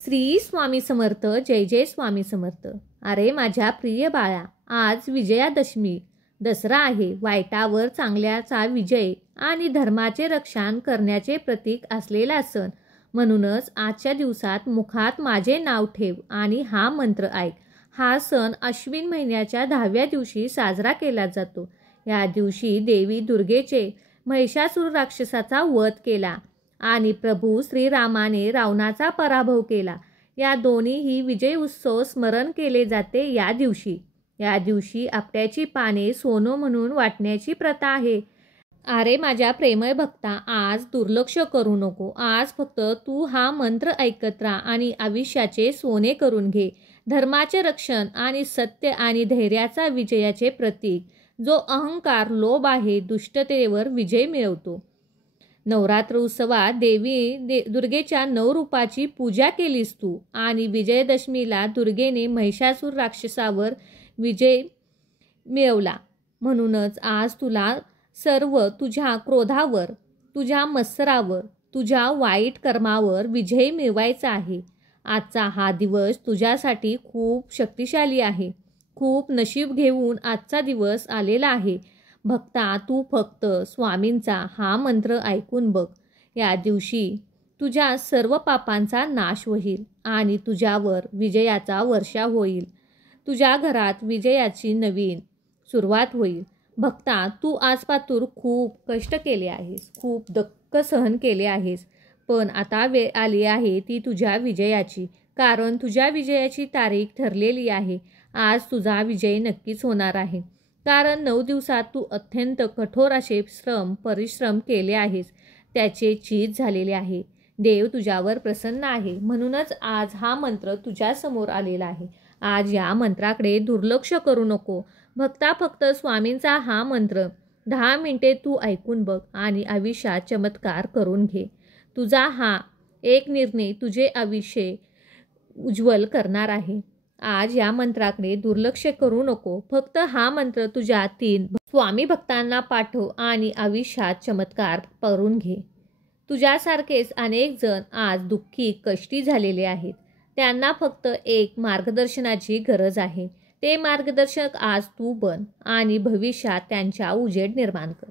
श्री स्वामी समर्थ. जय जय स्वामी समर्थ. अरे माझ्या प्रिय बाळा, आज विजयादशमी दसरा आहे. वाईटावर चांगल्याचा विजय आणि धर्माचे रक्षण करण्याचे प्रतीक असलेला सण. म्हणूनच आजच्या दिवसात मुखात माझे नाव ठेव आणि हा मंत्र ऐक. हा सण अश्विन महिन्याच्या 10व्या दिवशी साजरा केला जातो. या दिवशी देवी दुर्गेचे महिषासुर राक्षसाचा वध केला आणि प्रभू श्रीरामाने रावणाचा पराभव केला. या दोन्हीही विजय उत्सव स्मरण केले जाते. या दिवशी आपट्याची पाने सोनं म्हणून वाटण्याची प्रथा आहे. अरे माझ्या प्रेमळ भक्ता, आज दुर्लक्ष करू नको. आज फक्त तू हा मंत्र ऐकत राहा आणि आयुष्याचे सोने करून घे. धर्माचे रक्षण आणि सत्य आणि धैर्याचा विजयाचे प्रतीक. जो अहंकार, लोभ आहे, दुष्टतेवर विजय मिळवतो. नवरात्र उत्सवात देवी दुर्गेच्या 9 रूपाची पूजा केलीस तू आणि विजयदशमीला दुर्गेने महिषासुर राक्षसावर विजय मिळवला. म्हणूनच आज तुला सर्व तुझ्या क्रोधावर, तुझ्या मत्सरावर, तुझ्या वाईट कर्मावर विजय मिळवायचा आहे. आजचा हा दिवस तुझ्यासाठी खूप शक्तिशाली आहे. खूप नशीब घेऊन आजचा दिवस आलेला आहे. भक्ता, तू फक्त स्वामींचा हा मंत्र ऐकून बघ. या दिवशी तुझ्या सर्व पापांचा नाश होईल आणि तुझ्यावर विजयाचा वर्षा होईल. तुझ्या घरात विजयाची नवीन सुरुवात होईल. भक्ता, तू आजपासून खूप कष्ट केले आहेस, खूप दुःख सहन केले आहेस, पण आता वेळ आली आहे ती तुझ्या विजयाची. कारण तुझ्या विजयाची तारीख ठरलेली आहे. आज तुझा विजय नक्कीच होणार आहे. कारण 9 दिवसात तू अत्यंत कठोर असे परिश्रम केले आहेस. त्याचे चीज झालेले आहे. देव तुझ्यावर प्रसन्न आहे. म्हणूनच आज हा मंत्र तुझ्यासमोर आलेला आहे. आज या मंत्राकडे दुर्लक्ष करू नको. भक्ता, फक्त स्वामींचा हा मंत्र 10 मिनिटे तू ऐकून बघ आणि आयुष्यात चमत्कार करून घे. तुझा हा एक निर्णय तुझे आयुष्य उज्ज्वल करणार आहे. आज या मंत्राकडे दुर्लक्ष करू नको. फक्त हा मंत्र तुझ्या 3 स्वामी भक्तांना पाठव आणि आयुष्यात चमत्कार करून घे. तुझ्यासारखेच अनेक जण आज दुःखी, कष्टी झालेले आहेत. त्यांना फक्त एक मार्गदर्शनाची गरज आहे. ते मार्गदर्शक आज तू बन आणि भविष्यात त्यांच्या उजेड निर्माण कर.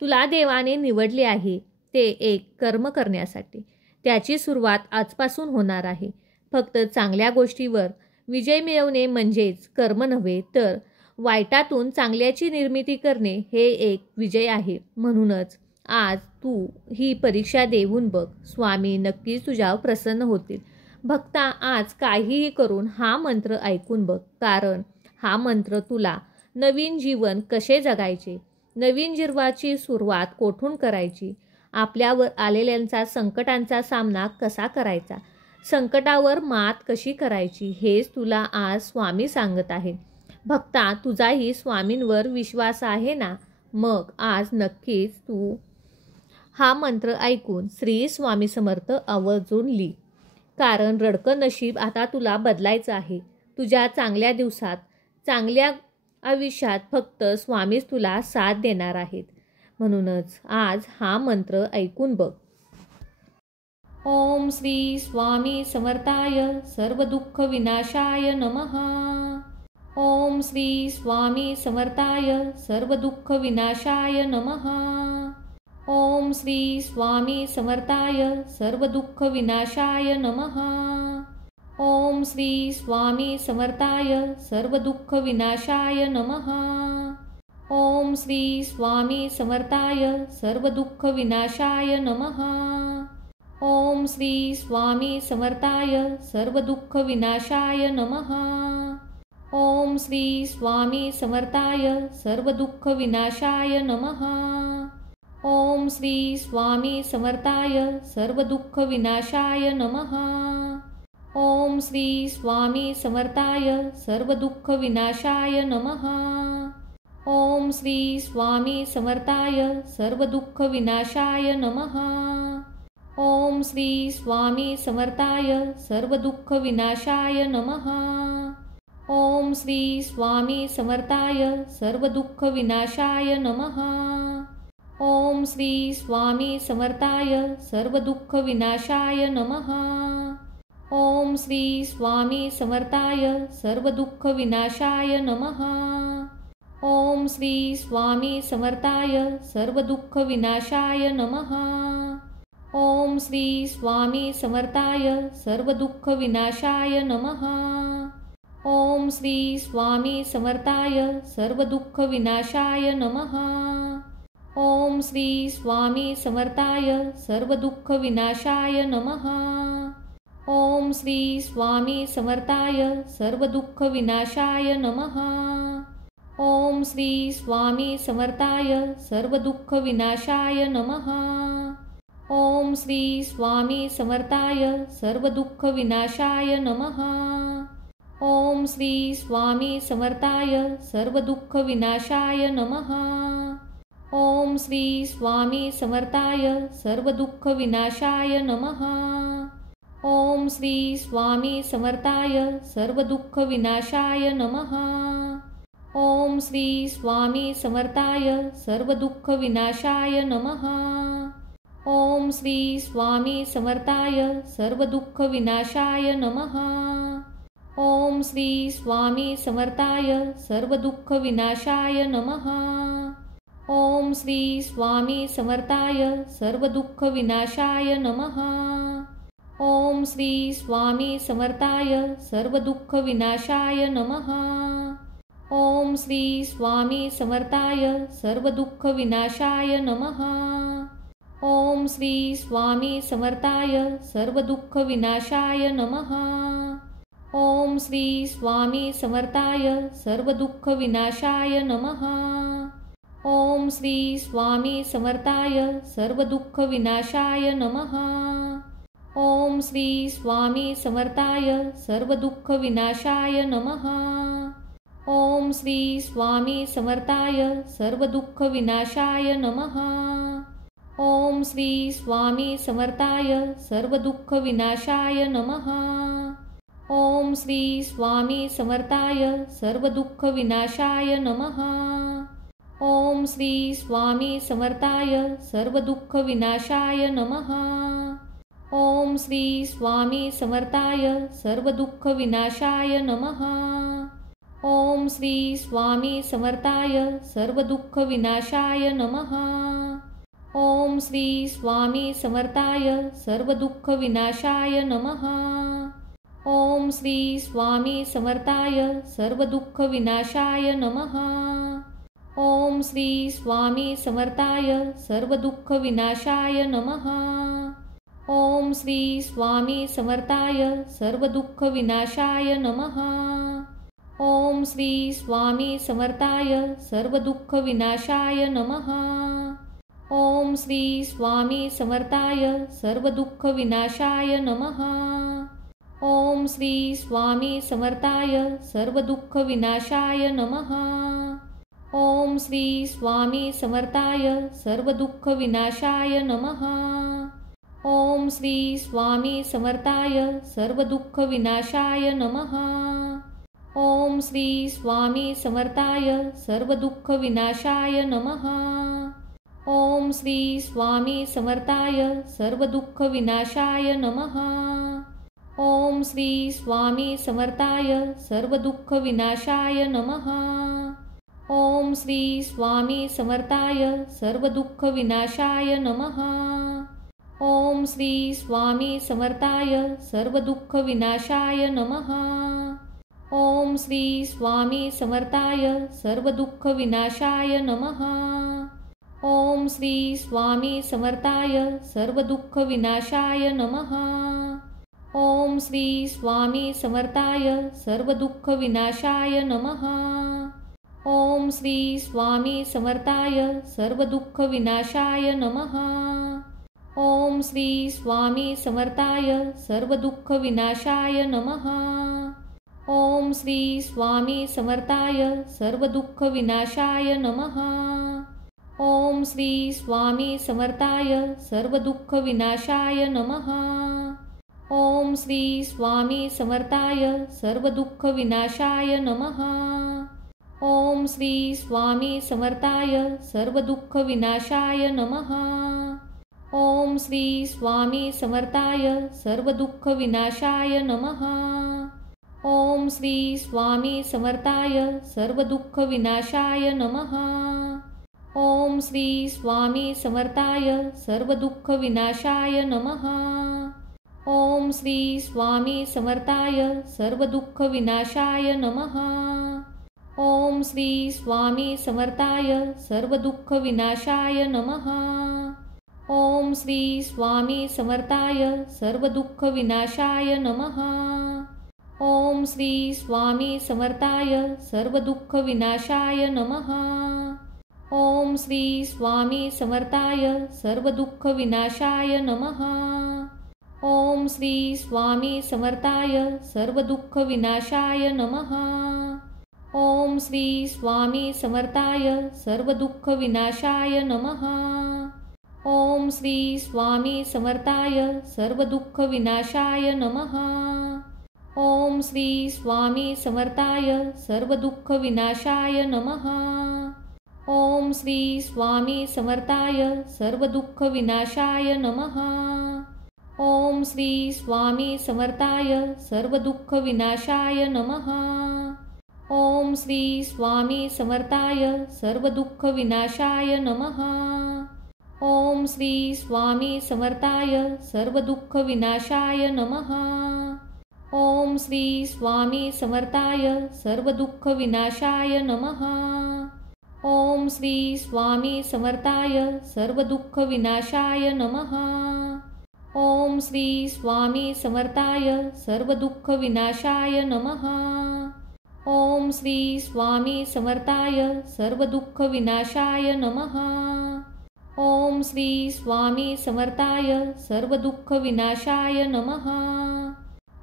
तुला देवाने निवडले आहे ते एक कर्म करण्यासाठी. त्याची सुरुवात आजपासून होणार आहे. फक्त चांगल्या गोष्टीवर विजय मिळवणे म्हणजेच कर्म नव्हे, तर वाईटातून चांगल्याची निर्मिती करणे हे एक विजय आहे. म्हणूनच आज तू ही परीक्षा देऊन बघ. स्वामी नक्कीच तुझ्यावर प्रसन्न होतील. भक्ता, आज काहीही करून हा मंत्र ऐकून बघ. कारण हा मंत्र तुला नवीन जीवन कसे जगायचे, नवीन जीवनाची सुरुवात कोठून करायची, आपल्यावर आलेल्यांचा संकटांचा सामना कसा करायचा, संकटावर मात कशी करायची, हेच तुला आज स्वामी सांगत आहेत. भक्ता, तुझाही स्वामींवर विश्वास आहे ना? मग आज नक्कीच तू हा मंत्र ऐकून श्री स्वामी समर्थ आवर्जून लिही. कारण रडकं नशीब आता तुला बदलायचं आहे. तुझ्या चांगल्या दिवसात, चांगल्या आयुष्यात फक्त स्वामीच तुला साथ देणार आहेत. म्हणूनच आज हा मंत्र ऐकून बघ. ओम श्री स्वामी समर्थाय सर्व दुःख विनाशाय नमः. ओम श्री स्वामी समर्थाय सर्व दुःख विनाशाय नमः. ओम श्री स्वामी समर्थाय सर्व दुःख विनाशाय नमः. ओम श्री स्वामी समर्थाय सर्व दुःख विनाशाय नमः. ओम श्री स्वामी समर्थाय सर्व दुःख विनाशाय नमः. ओम श्री स्वामी समर्थाय सर्व दुःख विनाशाय नमः. ओम श्री स्वामी समर्थाय सर्व दुःख विनाशाय नमः. ओम श्री स्वामी समर्थाय सर्व दुःख विनाशाय नमः. ओम श्री स्वामी समर्थाय सर्व दुःख विनाशाय नमः. ओम श्री स्वामी समर्थाय सर्व दुःख विनाशाय नमः. ओम श्री स्वामी समर्थाय सर्व दुःख विनाशाय नमः. ओम श्री स्वामी समर्थाय सर्व दुःख विनाशाय नमः. ओम श्री स्वामी समर्थाय सर्व दुःख विनाशाय नमः. ओम ओम श्री स्वामी समर्थाय सर्वदुःख विनाशाय नमः। ओम श्री स्वामी समर्थाय सर्वदुःख विनाशाय नमः। ओम श्री स्वामी समर्थाय सर्वदुःख विनाशाय नमः। ओम श्री स्वामी समर्थाय सर्वदुःख विनाशाय नमः। ओम श्री स्वामी समर्थाय सर्वदुःख विनाशाय नमः। ओम श्री स्वामी समर्थाय सर्वदुःख विनाशाय नमः। ओम श्री स्वामी समर्थाय सर्वदुःख विनाशाय नमः। ओम श्री स्वामी समर्थाय सर्वदुःख विनाशाय नमः। ओम श्री स्वामी समर्थाय सर्वदुःख विनाशाय नमः। ओम श्री स्वामी समर्थाय सर्वदुःख विनाशाय नमः। ओम श्री स्वामी समर्थाय सर्वदुःख विनाशाय नमः। ओम श्री स्वामी समर्थाय सर्वदुःख विनाशाय नमः। ओम श्री स्वामी समर्थाय सर्वदुःख विनाशाय नमः। ओम श्री स्वामी समर्थाय सर्वदुःख विनाशाय नमः। ओम श्री स्वामी समर्थाय सर्वदुःख विनाशाय नमः। ओम श्री स्वामी समर्थाय सर्वदुःख विनाशाय नमः। ओम श्री स्वामी समर्थाय सर्वदुःख विनाशाय नमः। ओम श्री स्वामी समर्थाय सर्वदुःख विनाशाय नमः। ओम श्री स्वामी समर्थाय सर्वदुःख विनाशाय नमः। ओम श्री स्वामी समर्थाय सर्वदुःख विनाशाय नमः। ओम श्री स्वामी समर्थाय सर्वदुःख विनाशाय नमः। ओम श्री स्वामी समर्थाय सर्वदुःख विनाशाय नमः। ओम श्री स्वामी समर्थाय सर्वदुःख विनाशाय नमः। ओम श्री स्वामी समर्थाय सर्वदुःख विनाशाय नमः। ओम श्री स्वामी समर्थाय सर्वदुःख विनाशाय नमः। ओम श्री स्वामी समर्थाय सर्वदुःख विनाशाय नमः। ओम श्री स्वामी समर्थाय सर्वदुःख विनाशाय नमः। ओम श्री स्वामी समर्थाय सर्वदुःख विनाशाय नमः। ओम श्री स्वामी समर्थाय सर्वदुःख विनाशाय नमः। ओम श्री स्वामी समर्थाय सर्वदुःख विनाशाय नमः। ओम श्री स्वामी समर्थाय सर्वदुःख विनाशाय नमः। ओम श्री स्वामी समर्थाय सर्वदुःख विनाशाय नमः। ओम श्री स्वामी समर्थाय सर्वदुःख विनाशाय नमः। ओम श्री स्वामी समर्थाय सर्वदुःख विनाशाय नमः। ओम श्री स्वामी समर्थाय सर्वदुःख विनाशाय नमः। ओम श्री स्वामी समर्थाय सर्वदुःख विनाशाय नमः। ओम श्री स्वामी समर्थाय सर्वदुःख विनाशाय नमः। ओम श्री स्वामी समर्थाय सर्वदुःख विनाशाय नमः। ओम श्री स्वामी समर्थाय सर्वदुःख विनाशाय नमः। ओम श्री स्वामी समर्थाय सर्वदुःख विनाशाय नमः। ओम श्री स्वामी समर्थाय सर्वदुःख विनाशाय नमः। ओम श्री स्वामी समर्थाय सर्वदुःख विनाशाय नमः। ओम श्री स्वामी समर्थाय सर्वदुःख विनाशाय नमः। ओम श्री स्वामी समर्थाय सर्वदुःख विनाशाय नमः। ओम श्री स्वामी समर्थाय सर्वदुःख विनाशाय नमः। ओम श्री स्वामी समर्थाय सर्वदुःख विनाशाय नमः। ओम श्री स्वामी समर्थाय सर्वदुःख विनाशाय नमः। ओम श्री स्वामी समर्थाय सर्वदुःख विनाशाय नमः। ओम श्री स्वामी समर्थाय सर्वदुःख विनाशाय नमः। ओम श्री स्वामी समर्थाय सर्वदुःख विनाशाय नमः। ओम श्री स्वामी समर्थाय सर्वदुःखविनाशाय नमः। ओम श्री स्वामी समर्थाय सर्वदुःखविनाशाय नमः। ओम श्री स्वामी समर्थाय सर्वदुःखविनाशाय नमः। ओम श्री स्वामी समर्थाय सर्वदुःखविनाशाय नमः। ओम श्री स्वामी समर्थाय सर्वदुःखविनाशाय नमः। ओम श्री स्वामी समर्थाय सर्वदुःखविनाशाय नमः। ओम श्री स्वामी समर्थाय सर्वदुःखविनाशाय नमः। ओम श्री स्वामी समर्थाय सर्वदुःखविनाशाय नमः। ओम श्री स्वामी समर्थाय सर्वदुःखविनाशाय नमः। ओम श्री स्वामी समर्थाय सर्वदुःखविनाशाय नमः। ओम श्री स्वामी समर्थाय सर्वदुःखविनाशाय नमः। ओम श्री स्वामी समर्थाय सर्वदुःखविनाशाय नमः। ओम श्री स्वामी समर्थाय सर्वदुःखविनाशाय नमः। ओम श्री स्वामी समर्थाय सर्वदुःखविनाशाय नमः। ओम श्री स्वामी समर्थाय सर्वदुःखविनाशाय नमः। ओम श्री स्वामी समर्थाय सर्वदुःखविनाशाय नमः। ओम श्री स्वामी समर्थाय सर्वदुःखविनाशाय नमः। ओम श्री स्वामी समर्थाय सर्वदुःखविनाशाय नमः। ओम श्री स्वामी समर्थाय सर्वदुःखविनाशाय नमः। ओम श्री स्वामी समर्थाय सर्वदुःखविनाशाय नमः। ओम श्री स्वामी समर्थाय सर्वदुःखविनाशाय नमः।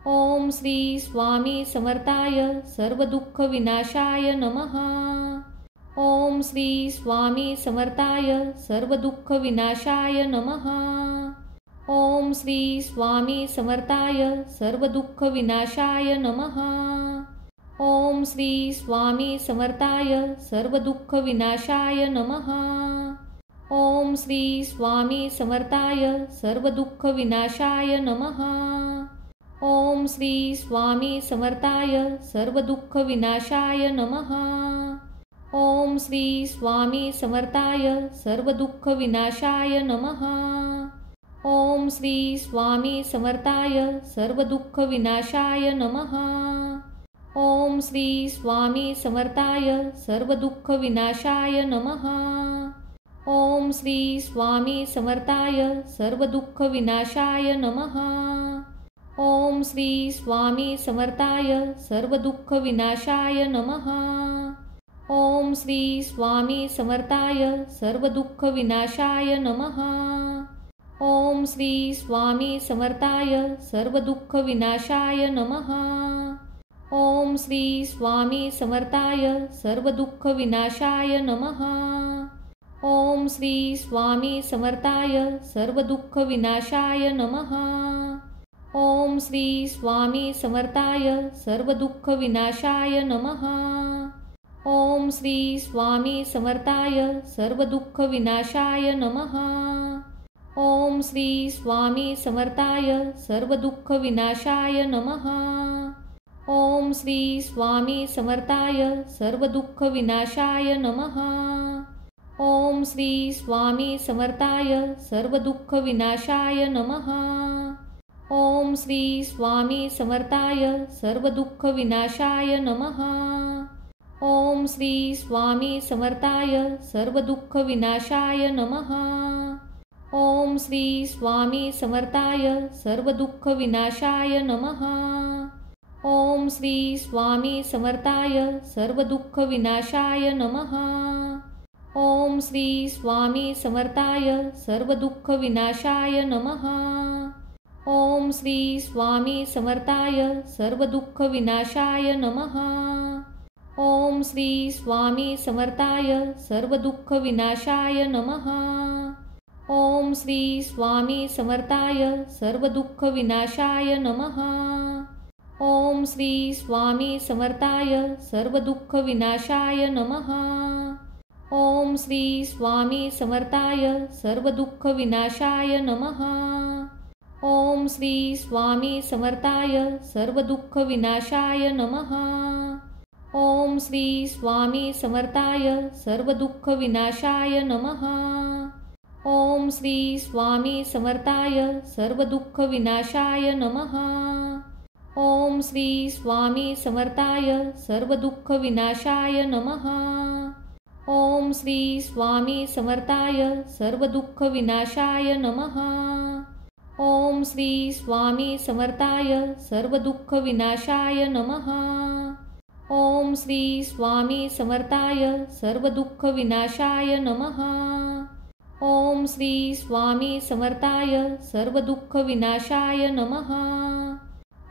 ओम श्री स्वामी समर्थाय सर्वदुःखविनाशाय नमः। ओम श्री स्वामी समर्थाय सर्वदुःखविनाशाय नमः। ओम श्री स्वामी समर्थाय सर्वदुःखविनाशाय नमः। ओम श्री स्वामी समर्थाय सर्वदुःखविनाशाय नमः। ओम श्री स्वामी समर्थाय सर्वदुःखविनाशाय नमः। ओम श्री स्वामी समर्थाय सर्वदुःखविनाशाय नमः। ओम श्री स्वामी समर्थाय सर्वदुःखविनाशाय नमः। ओम श्री स्वामी समर्थाय सर्वदुःखविनाशाय नमः। ओम श्री स्वामी समर्थाय सर्वदुःखविनाशाय नमः। ओम श्री स्वामी समर्थाय सर्वदुःखविनाशाय नमः। ओम श्री स्वामी समर्थाय सर्वदुःखविनाशाय नमः। ओम श्री स्वामी समर्थाय सर्वदुःखविनाशाय नमः। ओम श्री स्वामी समर्थाय सर्वदुःखविनाशाय नमः। ओम श्री स्वामी समर्थाय सर्वदुःखविनाशाय नमः। ओम श्री स्वामी समर्थाय सर्वदुःखविनाशाय नमः। ओम श्री स्वामी समर्थाय सर्वदुःखविनाशाय नमः। ओम श्री स्वामी समर्थाय सर्वदुःखविनाशाय नमः। ओम श्री स्वामी समर्थाय सर्वदुःखविनाशाय नमः। ओम श्री स्वामी समर्थाय सर्वदुःखविनाशाय नमः। ओम श्री स्वामी समर्थाय सर्वदुःखविनाशाय नमः। ओम श्री स्वामी समर्थाय सर्वदुःखविनाशाय नमः। ओम श्री स्वामी समर्थाय सर्वदुःखविनाशाय नमः। ओम श्री स्वामी समर्थाय सर्वदुःखविनाशाय नमः। ओम श्री स्वामी समर्थाय सर्वदुःखविनाशाय नमः। ओम श्री स्वामी समर्थाय सर्वदुःखविनाशाय नमः। ओम श्री स्वामी समर्थाय सर्वदुःखविनाशाय नमः। ओम श्री स्वामी समर्थाय सर्वदुःखविनाशाय नमः। ओम श्री स्वामी समर्थाय सर्वदुःखविनाशाय नमः। ओम श्री स्वामी समर्थाय सर्वदुःखविनाशाय नमः। ओम श्री स्वामी समर्थाय सर्वदुःखविनाशाय नमः। ओम श्री स्वामी समर्थाय सर्वदुःखविनाशाय नमः। ओम श्री स्वामी समर्थाय सर्वदुःखविनाशाय नमः। ओम श्री स्वामी समर्थाय सर्वदुःखविनाशाय नमः। ओम श्री स्वामी समर्थाय सर्वदुःखविनाशाय नमः। ओम श्री स्वामी समर्थाय सर्वदुःखविनाशाय नमः। ओम श्री स्वामी समर्थाय सर्वदुःखविनाशाय नमः। ओम श्री स्वामी समर्थाय सर्वदुःखविनाशाय नमः। ओम श्री स्वामी समर्थाय सर्वदुःखविनाशाय नमः।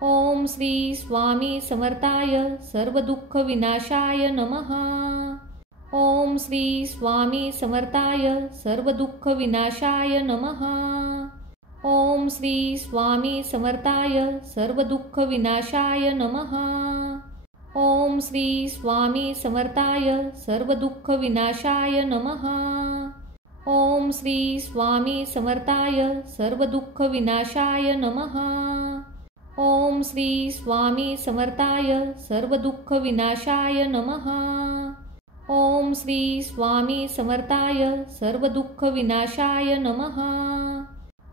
ओम श्री स्वामी समर्थाय सर्वदुःखविनाशाय नमः। ओम श्री स्वामी समर्थाय सर्वदुःखविनाशाय नमः। ओम श्री स्वामी समर्थाय सर्वदुःखविनाशाय नमः। ओम श्री स्वामी समर्थाय सर्वदुःखविनाशाय नमः। ओम श्री स्वामी समर्थाय सर्वदुःखविनाशाय नमः। ओम श्री स्वामी समर्थाय सर्वदुःखविनाशाय नमः। ओम श्री स्वामी समर्थाय सर्वदुःखविनाशाय नमः।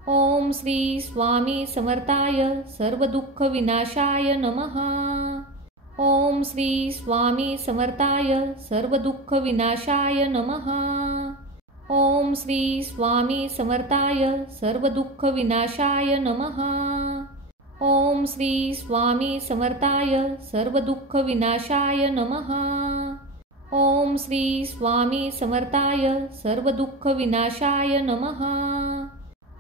ओम श्री स्वामी समर्थाय सर्वदुःखविनाशाय नमः। ओम श्री स्वामी समर्थाय सर्वदुःखविनाशाय नमः। ओम श्री स्वामी समर्थाय सर्वदुःखविनाशाय नमः। ओम श्री स्वामी समर्थाय सर्वदुःखविनाशाय नमः। ओम श्री स्वामी समर्थाय सर्वदुःखविनाशाय नमः।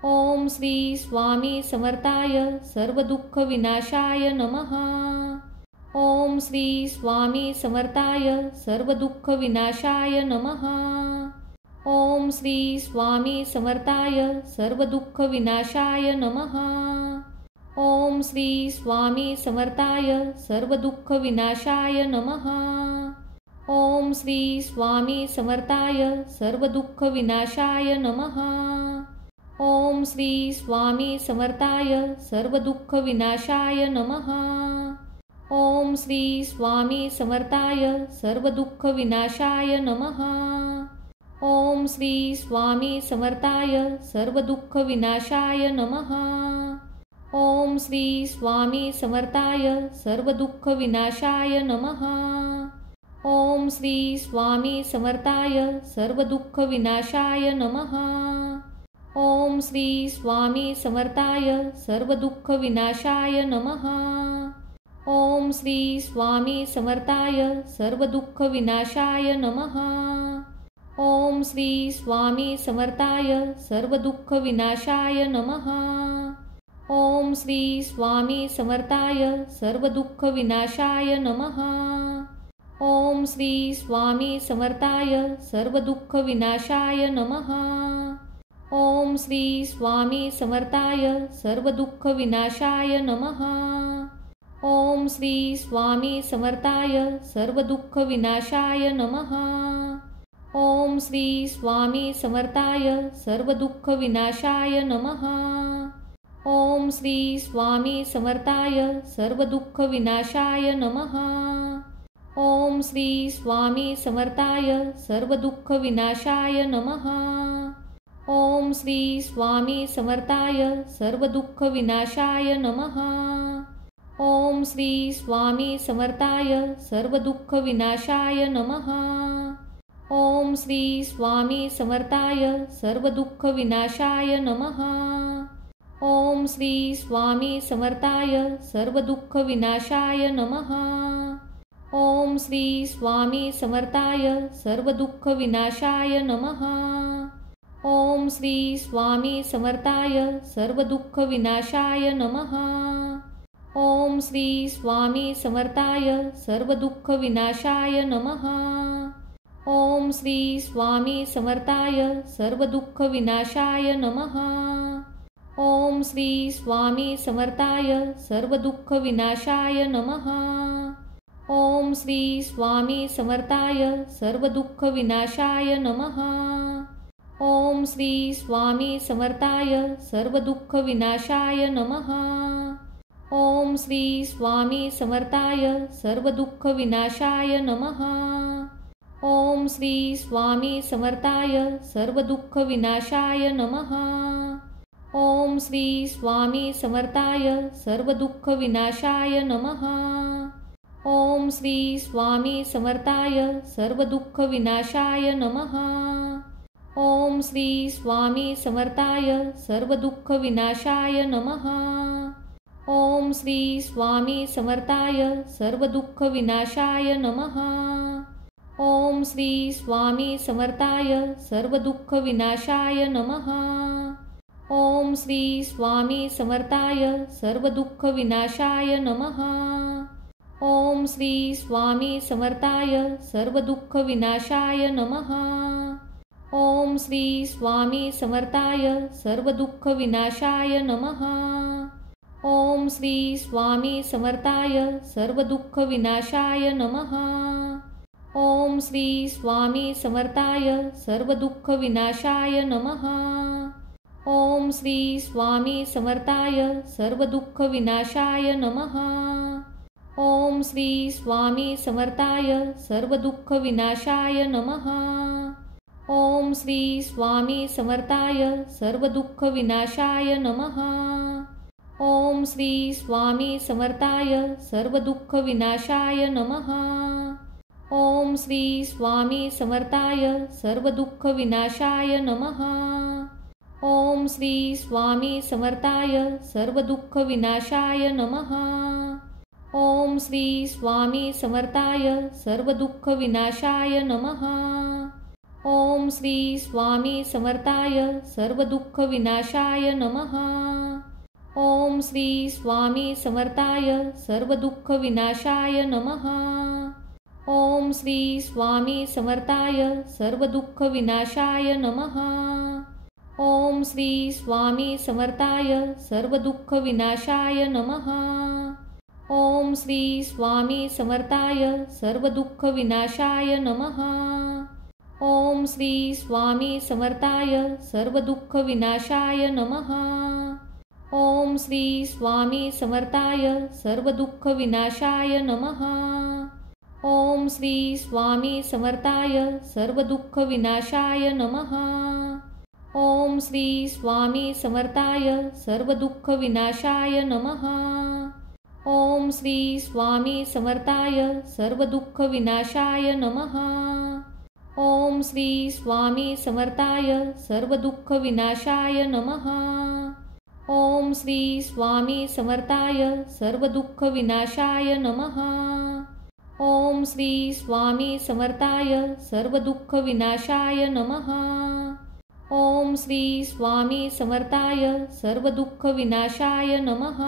ओम श्री स्वामी समर्थाय सर्वदुःखविनाशाय नमः। ओम श्री स्वामी समर्थाय सर्वदुःखविनाशाय नमः। ओम श्री स्वामी समर्थाय सर्वदुःखविनाशाय नमः। ओम श्री स्वामी समर्थाय सर्वदुःखविनाशाय नमः। ओम श्री स्वामी समर्थाय सर्वदुःखविनाशाय नमः। ओम श्री स्वामी समर्थाय सर्वदुःखविनाशाय नमः। ओम श्री स्वामी समर्थाय सर्वदुःखविनाशाय नमः। ओम श्री स्वामी समर्थाय सर्वदुःखविनाशाय नमः। ओम श्री स्वामी समर्थाय सर्वदुःखविनाशाय नमः। ओम श्री स्वामी समर्थाय सर्वदुःखविनाशाय नमः। ओम श्री स्वामी समर्थाय सर्वदुःखविनाशाय नमः। ओम श्री स्वामी समर्थाय सर्वदुःखविनाशाय नमः। ओम श्री स्वामी समर्थाय सर्वदुःखविनाशाय नमः। ओम श्री स्वामी समर्थाय सर्वदुःखविनाशाय नमः। ओम श्री स्वामी समर्थाय सर्वदुःखविनाशाय नमः। ओम श्री स्वामी समर्थाय सर्वदुःखविनाशाय नमः। ओम श्री स्वामी समर्थाय सर्वदुःखविनाशाय नमः। ओम श्री स्वामी समर्थाय सर्वदुःखविनाशाय नमः। ओम श्री स्वामी समर्थाय सर्वदुःखविनाशाय नमः। ओम श्री स्वामी समर्थाय सर्वदुःखविनाशाय नमः। ओम श्री स्वामी समर्थाय सर्वदुःखविनाशाय नमः। ओम श्री स्वामी समर्थाय सर्वदुःखविनाशाय नमः। ओम श्री स्वामी समर्थाय सर्वदुःखविनाशाय नमः। ओम श्री स्वामी समर्थाय सर्वदुःखविनाशाय नमः। ओम श्री स्वामी समर्थाय सर्वदुःखविनाशाय नमः। ओम श्री स्वामी समर्थाय सर्वदुःखविनाशाय नमः। ओम श्री स्वामी समर्थाय सर्वदुःखविनाशाय नमः। ओम श्री स्वामी समर्थाय सर्वदुःखविनाशाय नमः। ओम श्री स्वामी समर्थाय सर्वदुःखविनाशाय नमः। ओम श्री स्वामी समर्थाय सर्वदुःख विनाशाय नमः। ओम श्री स्वामी समर्थाय सर्वदुःख विनाशाय नमः। ओम श्री स्वामी समर्थाय सर्वदुःख विनाशाय नमः। ओम श्री स्वामी समर्थाय सर्वदुःख विनाशाय नमः। ओम श्री स्वामी समर्थाय सर्वदुःख विनाशाय नमः। ओम श्री स्वामी समर्थाय सर्वदुःख विनाशाय नमः। ओम श्री स्वामी समर्थाय सर्वदुःख विनाशाय नमः। ओम श्री स्वामी समर्थाय सर्वदुःख विनाशाय नमः। ओम श्री स्वामी समर्थाय सर्वदुःख विनाशाय नमः। ओम श्री स्वामी समर्थाय सर्वदुःख विनाशाय नमः। ओम श्री स्वामी समर्थाय सर्वदुःख विनाशाय नमः। ओम श्री स्वामी समर्थाय सर्वदुःख विनाशाय नमः। ओम श्री स्वामी समर्थाय सर्वदुःख विनाशाय नमः। ओम श्री स्वामी समर्थाय सर्वदुःख विनाशाय नमः। ओम श्री स्वामी समर्थाय सर्वदुःख विनाशाय नमः। ओम श्री स्वामी समर्थाय सर्वदुःख विनाशाय नमः। ओम श्री स्वामी समर्थाय सर्वदुःख विनाशाय नमः। ओम श्री स्वामी समर्थाय सर्वदुःख विनाशाय नमः। ओम श्री स्वामी समर्थाय सर्वदुःख विनाशाय नमः। ओम श्री स्वामी समर्थाय सर्वदुःख विनाशाय नमः। ओम श्री स्वामी समर्थाय सर्वदुःख विनाशाय नमः। ओम श्री स्वामी समर्थाय सर्वदुःख विनाशाय नमः। ओम श्री स्वामी समर्थाय सर्वदुःख विनाशाय नमः। ओम श्री स्वामी समर्थाय सर्वदुःख विनाशाय नमः। ओम श्री स्वामी समर्थाय सर्वदुःख विनाशाय नमः। ओम श्री स्वामी समर्थाय सर्वदुःख विनाशाय नमः। ओम श्री स्वामी समर्थाय सर्वदुःख विनाशाय नमः। ओम श्री स्वामी समर्थाय सर्वदुःख विनाशाय नमः। ओम श्री स्वामी समर्थाय सर्वदुःख विनाशाय नमः। ओम श्री स्वामी समर्थाय सर्वदुःख विनाशाय नमः। ओम श्री स्वामी समर्थाय सर्वदुःख विनाशाय नमः। ओम श्री स्वामी समर्थाय सर्वदुःख विनाशाय नमः। ओम श्री स्वामी समर्थाय सर्वदुःख विनाशाय नमः। ओम श्री स्वामी समर्थाय सर्वदुःख विनाशाय नमः। ओम श्री स्वामी समर्थाय सर्वदुःख विनाशाय नमः। ओम श्री स्वामी समर्थाय सर्वदुःख विनाशाय नमः।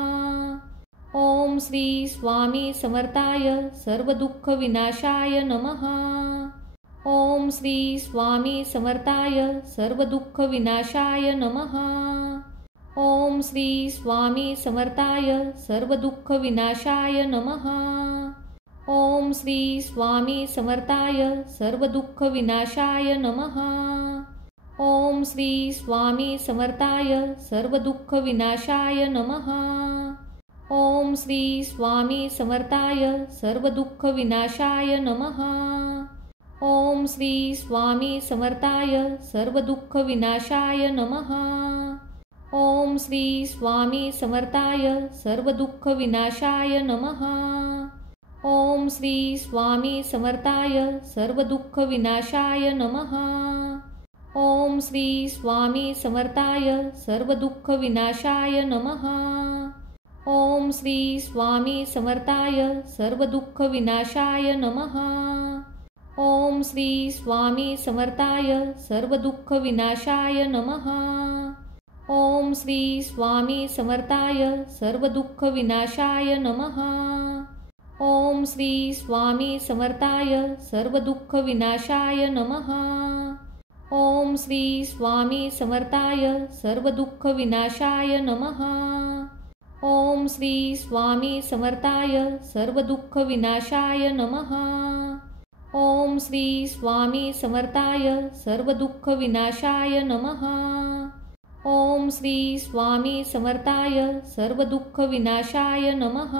ओम श्री स्वामी समर्थाय सर्वदुःख विनाशाय नमः। ओम श्री स्वामी समर्थाय सर्वदुःख विनाशाय नमः। ओम श्री स्वामी समर्थाय सर्वदुःख विनाशाय नमः। ओम श्री स्वामी समर्थाय सर्वदुःख विनाशाय नमः। ओम श्री स्वामी समर्थाय सर्वदुःख विनाशाय नमः। ओम श्री स्वामी समर्थाय सर्वदुःख विनाशाय नमः। ओम श्री स्वामी समर्थाय सर्वदुःख विनाशाय नमः। ओम श्री स्वामी समर्थाय सर्वदुःख विनाशाय नमः। ओम श्री स्वामी समर्थाय सर्वदुःख विनाशाय नमः। ओम श्री स्वामी समर्थाय सर्वदुःख विनाशाय नमः। ओम श्री स्वामी समर्थाय सर्वदुःख विनाशाय नमः। ओम श्री स्वामी समर्थाय सर्वदुःख विनाशाय नमः। ओम श्री स्वामी समर्थाय सर्वदुःख विनाशाय नमः। ओम श्री स्वामी समर्थाय सर्वदुःख विनाशाय नमः। ओम श्री स्वामी समर्थाय सर्वदुःख विनाशाय नमः। ओम श्री स्वामी समर्थाय सर्वदुःख विनाशाय नमः। ओम श्री स्वामी समर्थाय सर्वदुःख विनाशाय नमः।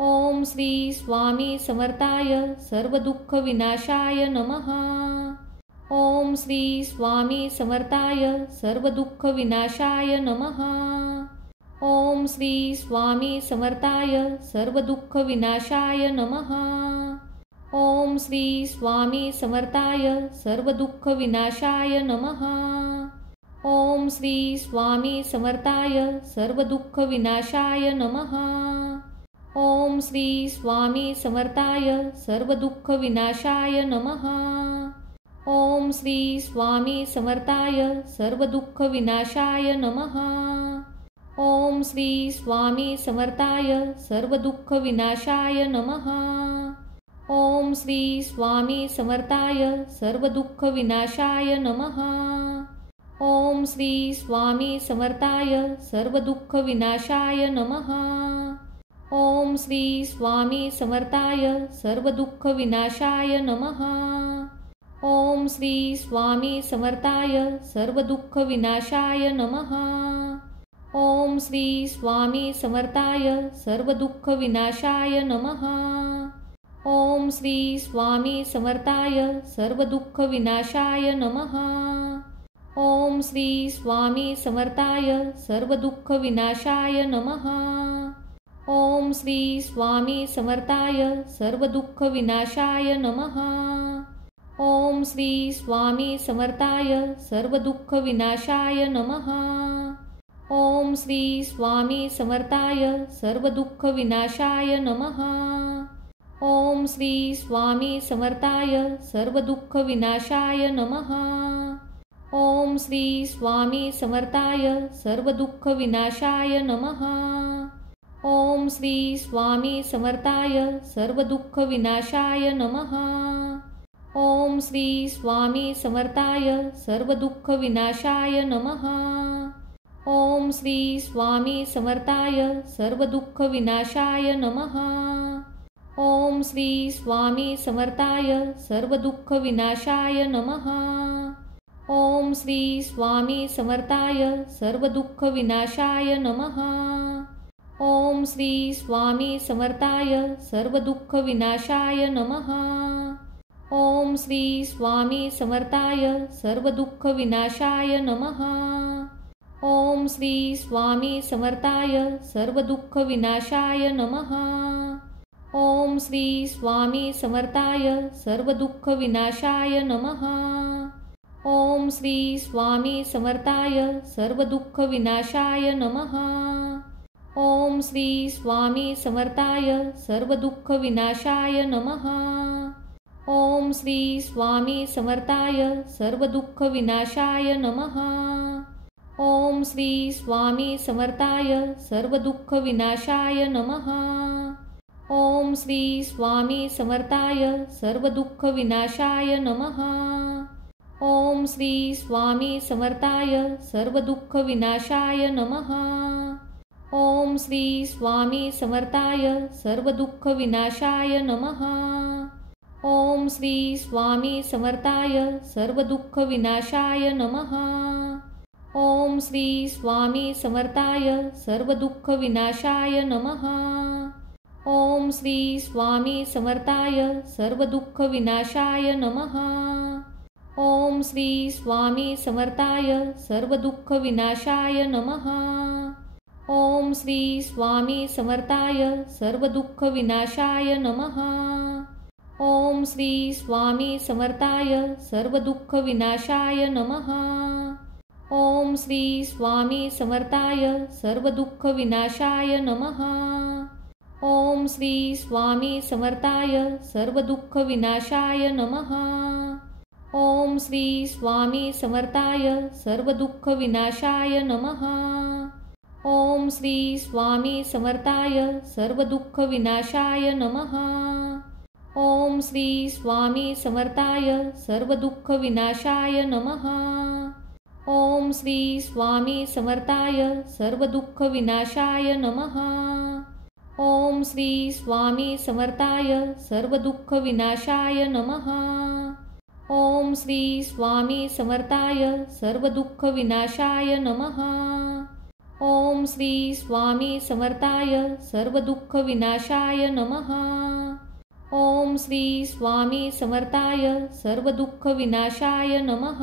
ओम श्री स्वामी समर्थाय सर्वदुःख विनाशाय नमः। ओम श्री स्वामी समर्थाय सर्वदुःख विनाशाय नमः। ओम श्री स्वामी समर्थाय सर्वदुःख विनाशाय नमः। ओम श्री स्वामी समर्थाय सर्वदुःख विनाशाय नमः। ओम श्री स्वामी समर्थाय सर्वदुःख विनाशाय नमः। ओम श्री स्वामी समर्थाय सर्वदुःख विनाशाय नमः। ओम श्री स्वामी समर्थाय सर्वदुःख विनाशाय नमः। ओम श्री स्वामी समर्थाय सर्वदुःख विनाशाय नमः। ओम श्री स्वामी समर्थाय सर्वदुःख विनाशाय नमः। ओम श्री स्वामी समर्थाय सर्वदुःख विनाशाय नमः। ओम श्री स्वामी समर्थाय सर्वदुःख विनाशाय नमः। ओम श्री स्वामी समर्थाय सर्वदुःख विनाशाय नमः। ओम श्री स्वामी समर्थाय सर्वदुःख विनाशाय नमः। ओम श्री स्वामी समर्थाय सर्वदुःख विनाशाय नमः। ओम श्री स्वामी समर्थाय सर्वदुःख विनाशाय नमः। ओम श्री स्वामी समर्थाय सर्वदुःख विनाशाय नमः। ओम श्री स्वामी समर्थाय सर्वदुःख विनाशाय नमः। ओम श्री स्वामी समर्थाय सर्वदुःख विनाशाय नमः। ओम श्री स्वामी समर्थाय सर्वदुःख विनाशाय नमः। ओम श्री स्वामी समर्थाय सर्वदुःख विनाशाय नमः। ओम श्री स्वामी समर्थाय सर्वदुःख विनाशाय नमः। ओम श्री स्वामी समर्थाय सर्वदुःख विनाशाय नमः। ओम श्री स्वामी समर्थाय सर्वदुःख विनाशाय नमः। ओम श्री स्वामी समर्थाय सर्वदुःख विनाशाय नमः। ओम श्री स्वामी समर्थाय सर्वदुःख विनाशाय नमः। ओम श्री स्वामी समर्थाय सर्वदुःख विनाशाय नमः। ओम श्री स्वामी समर्थाय सर्वदुःख विनाशाय नमः। ओम श्री स्वामी समर्थाय सर्वदुःख विनाशाय नमः। ओम श्री स्वामी समर्थाय सर्वदुःख विनाशाय नमः। ओम श्री स्वामी समर्थाय सर्वदुःख विनाशाय नमः। ओम श्री स्वामी समर्थाय सर्वदुःख विनाशाय नमः। ओम श्री स्वामी समर्थाय सर्वदुःख विनाशाय नमः। ओम श्री स्वामी समर्थाय सर्वदुःख विनाशाय नमः। ओम श्री स्वामी समर्थाय सर्वदुःख विनाशाय नमः। ओम श्री स्वामी समर्थाय सर्वदुःख विनाशाय नमः। ओम श्री स्वामी समर्थाय सर्वदुःख विनाशाय नमः। ओम श्री स्वामी समर्थाय सर्वदुःख विनाशाय नमः। ओम श्री स्वामी समर्थाय सर्वदुःख विनाशाय नमः। ओम श्री स्वामी समर्थाय सर्वदुःख विनाशाय नमः। ओम श्री स्वामी समर्थाय सर्वदुःख विनाशाय नमः। ओम श्री स्वामी समर्थाय सर्वदुःख विनाशाय नमः। ओम श्री स्वामी समर्थाय सर्वदुःख विनाशाय नमः। ओम श्री स्वामी समर्थाय सर्वदुःख विनाशाय नमः। ओम श्री स्वामी समर्थाय सर्वदुःख विनाशाय नमः। ओम श्री स्वामी समर्थाय सर्वदुःख विनाशाय नमः। ओम श्री स्वामी समर्थाय सर्वदुःख विनाशाय नमः। ओम श्री स्वामी समर्थाय सर्वदुःख विनाशाय नमः। ओम श्री स्वामी समर्थाय सर्वदुःखविनाशाय नमः। ओम श्री स्वामी समर्थाय सर्वदुःखविनाशाय नमः। ओम श्री स्वामी समर्थाय सर्वदुःखविनाशाय नमः। ओम श्री स्वामी समर्थाय सर्वदुःखविनाशाय नमः। ओम श्री स्वामी समर्थाय सर्वदुःखविनाशाय नमः।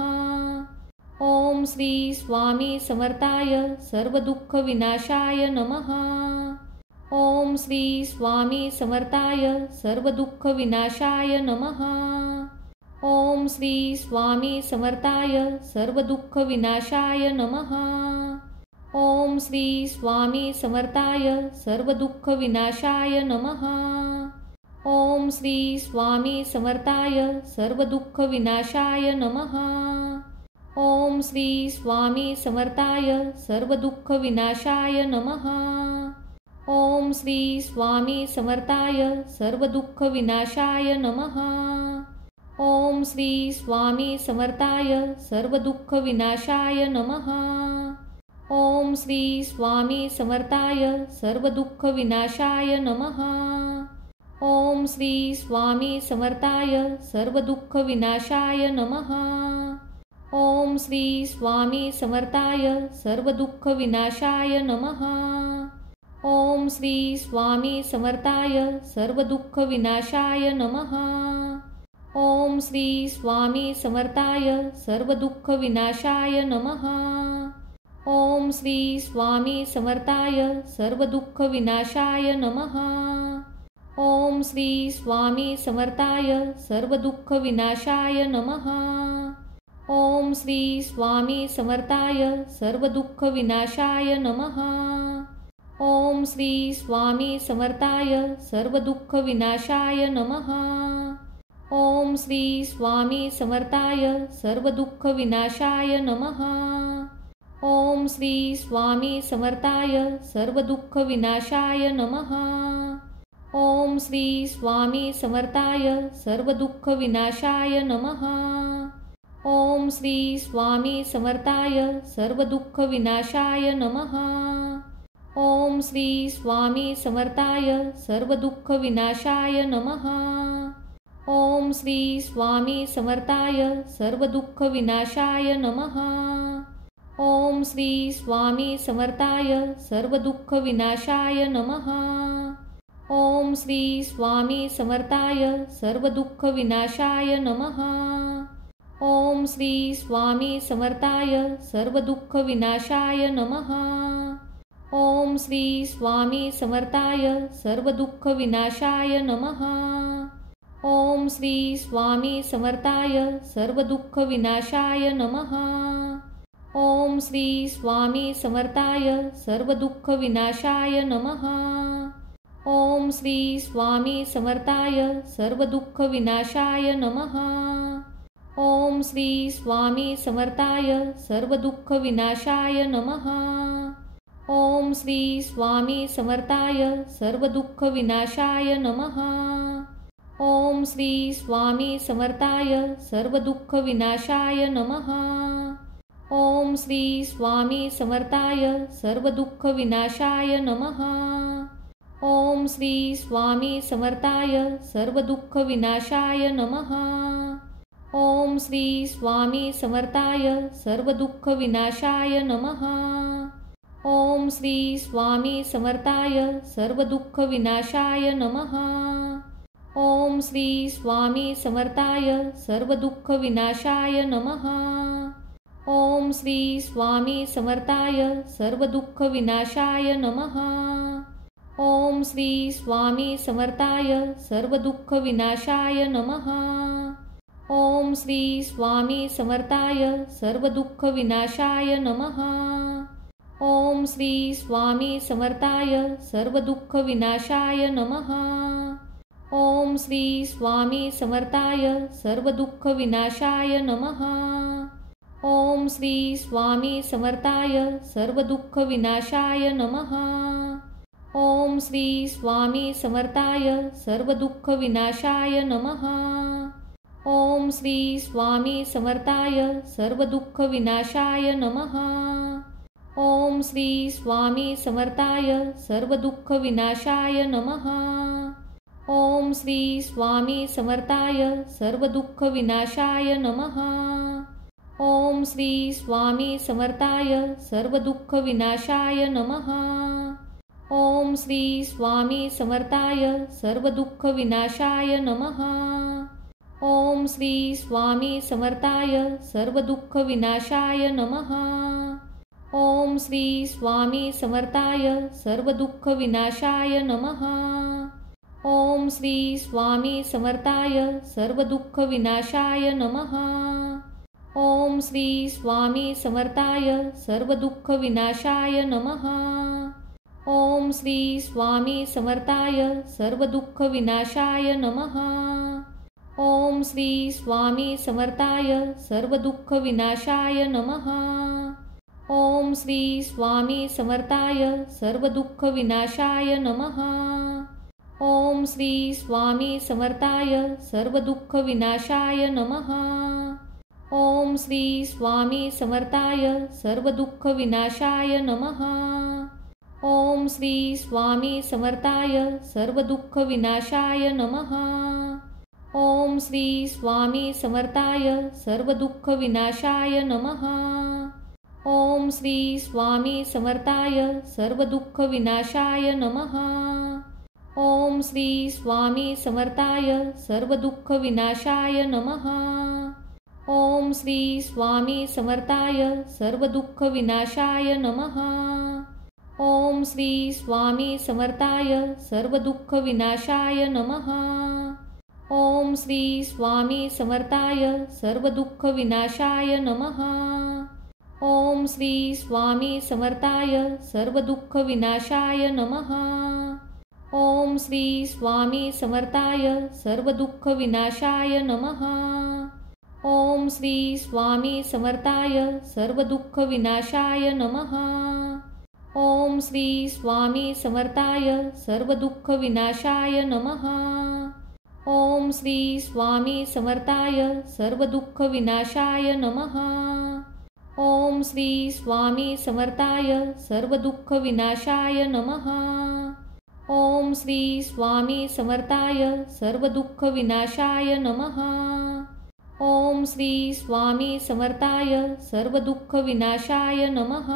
ओम श्री स्वामी समर्थाय सर्वदुःखविनाशाय नमः। ओम श्री स्वामी समर्थाय सर्वदुःखविनाशाय नमः। ओम श्री स्वामी समर्थाय सर्वदुःखविनाशाय नमः। ओम श्री स्वामी समर्थाय सर्वदुःखविनाशाय नमः। ओम श्री स्वामी समर्थाय सर्वदुःखविनाशाय नमः। ओम श्री स्वामी समर्थाय सर्वदुःखविनाशाय नमः। ओम श्री स्वामी समर्थाय सर्वदुःखविनाशाय नमः। ओम श्री स्वामी समर्थाय सर्वदुःखविनाशाय नमः। ओम श्री स्वामी समर्थाय सर्वदुःखविनाशाय नमः। ओम श्री स्वामी समर्थाय सर्वदुःखविनाशाय नमः। ओम श्री स्वामी समर्थाय सर्वदुःखविनाशाय नमः। ओम श्री स्वामी समर्थाय सर्वदुःखविनाशाय नमः। ओम श्री स्वामी समर्थाय सर्वदुःखविनाशाय नमः। ओम श्री स्वामी समर्थाय सर्वदुःखविनाशाय नमः। ओम श्री स्वामी समर्थाय सर्वदुःखविनाशाय नमः। ओम श्री स्वामी समर्थाय सर्वदुःखविनाशाय नमः। ओम श्री स्वामी समर्थाय सर्वदुःखविनाशाय नमः। ओम श्री स्वामी समर्थाय सर्वदुःखविनाशाय नमः। ओम श्री स्वामी समर्थाय सर्वदुःखविनाशाय नमः। ओम श्री स्वामी समर्थाय सर्वदुःखविनाशाय नमः। ओम श्री स्वामी समर्थाय सर्वदुःखविनाशाय नमः। ओम श्री स्वामी समर्थाय सर्वदुःखविनाशाय नमः। ओम श्री स्वामी समर्थाय सर्वदुःखविनाशाय नमः। ओम श्री स्वामी समर्थाय सर्वदुःखविनाशाय नमः। ओम श्री स्वामी समर्थाय सर्वदुःखविनाशाय नमः। ओम श्री स्वामी समर्थाय सर्वदुःखविनाशाय नमः। ओम श्री स्वामी समर्थाय सर्वदुःखविनाशाय नमः। ओम श्री स्वामी समर्थाय सर्वदुःखविनाशाय नमः। ओम श्री स्वामी समर्थाय सर्वदुःखविनाशाय नमः। ओम श्री स्वामी समर्थाय सर्वदुःखविनाशाय नमः। ओम श्री स्वामी समर्थाय सर्वदुःखविनाशाय नमः। ओम श्री स्वामी समर्थाय सर्वदुःखविनाशाय नमः। ओम श्री स्वामी समर्थाय सर्वदुःखविनाशाय नमः। ओम श्री स्वामी समर्थाय सर्वदुःखविनाशाय नमः। ओम श्री स्वामी समर्थाय सर्वदुःखविनाशाय नमः। ओम श्री स्वामी समर्थाय सर्वदुःखविनाशाय नमः। ओम श्री स्वामी समर्थाय सर्वदुःखविनाशाय नमः। ओम श्री स्वामी समर्थाय सर्वदुःखविनाशाय नमः। ओम श्री स्वामी समर्थाय सर्वदुःखविनाशाय नमः। ओम श्री स्वामी समर्थाय सर्वदुःखविनाशाय नमः। ओम श्री स्वामी समर्थाय सर्वदुःखविनाशाय नमः। ओम श्री स्वामी समर्थाय सर्वदुःखविनाशाय नमः। ओम श्री स्वामी समर्थाय सर्वदुःखविनाशाय नमः। ओम श्री स्वामी समर्थाय सर्वदुःखविनाशाय नमः। ओम श्री स्वामी समर्थाय सर्वदुःखविनाशाय नमः। ओम श्री स्वामी समर्थाय सर्वदुःखविनाशाय नमः। ओम श्री स्वामी समर्थाय सर्वदुःखविनाशाय नमः। ओम श्री स्वामी समर्थाय सर्वदुःखविनाशाय नमः। ओम श्री स्वामी समर्थाय सर्वदुःखविनाशाय नमः। ओम श्री स्वामी समर्थाय सर्वदुःखविनाशाय नमः। ओम श्री स्वामी समर्थाय सर्वदुःखविनाशाय नमः। ओम श्री स्वामी समर्थाय सर्वदुःखविनाशाय नमः। ओम श्री स्वामी समर्थाय सर्वदुःखविनाशाय नमः। ओम श्री स्वामी समर्थाय सर्वदुःखविनाशाय नमः। ओम श्री स्वामी समर्थाय सर्वदुःखविनाशाय नमः। ओम श्री स्वामी समर्थाय सर्वदुःखविनाशाय नमः। ओम श्री स्वामी समर्थाय सर्वदुःखविनाशाय नमः। ओम श्री स्वामी समर्थाय सर्वदुःखविनाशाय नमः। ओम श्री स्वामी समर्थाय सर्वदुःखविनाशाय नमः। ओम श्री स्वामी समर्थाय सर्वदुःखविनाशाय नमः। ओम श्री स्वामी समर्थाय सर्वदुःखविनाशाय नमः। ओम श्री स्वामी समर्थाय सर्वदुःखविनाशाय नमः। ओम श्री स्वामी समर्थाय सर्वदुःखविनाशाय नमः। ओम श्री स्वामी समर्थाय सर्वदुःखविनाशाय नमः। ओम श्री स्वामी समर्थाय सर्वदुःखविनाशाय नमः। ओम श्री स्वामी समर्थाय सर्वदुःखविनाशाय नमः। ओम श्री स्वामी समर्थाय सर्वदुःखविनाशाय नमः। ओम श्री स्वामी समर्थाय सर्वदुःखविनाशाय नमः। ओम श्री स्वामी समर्थाय सर्वदुःखविनाशाय नमः। ओम श्री स्वामी समर्थाय सर्वदुःखविनाशाय नमः। ओम श्री स्वामी समर्थाय सर्वदुःखविनाशाय नमः। ओम श्री स्वामी समर्थाय सर्वदुःखविनाशाय नमः। ओम श्री स्वामी समर्थाय सर्वदुःखविनाशाय नमः। ओम श्री स्वामी समर्थाय सर्वदुःखविनाशाय नमः।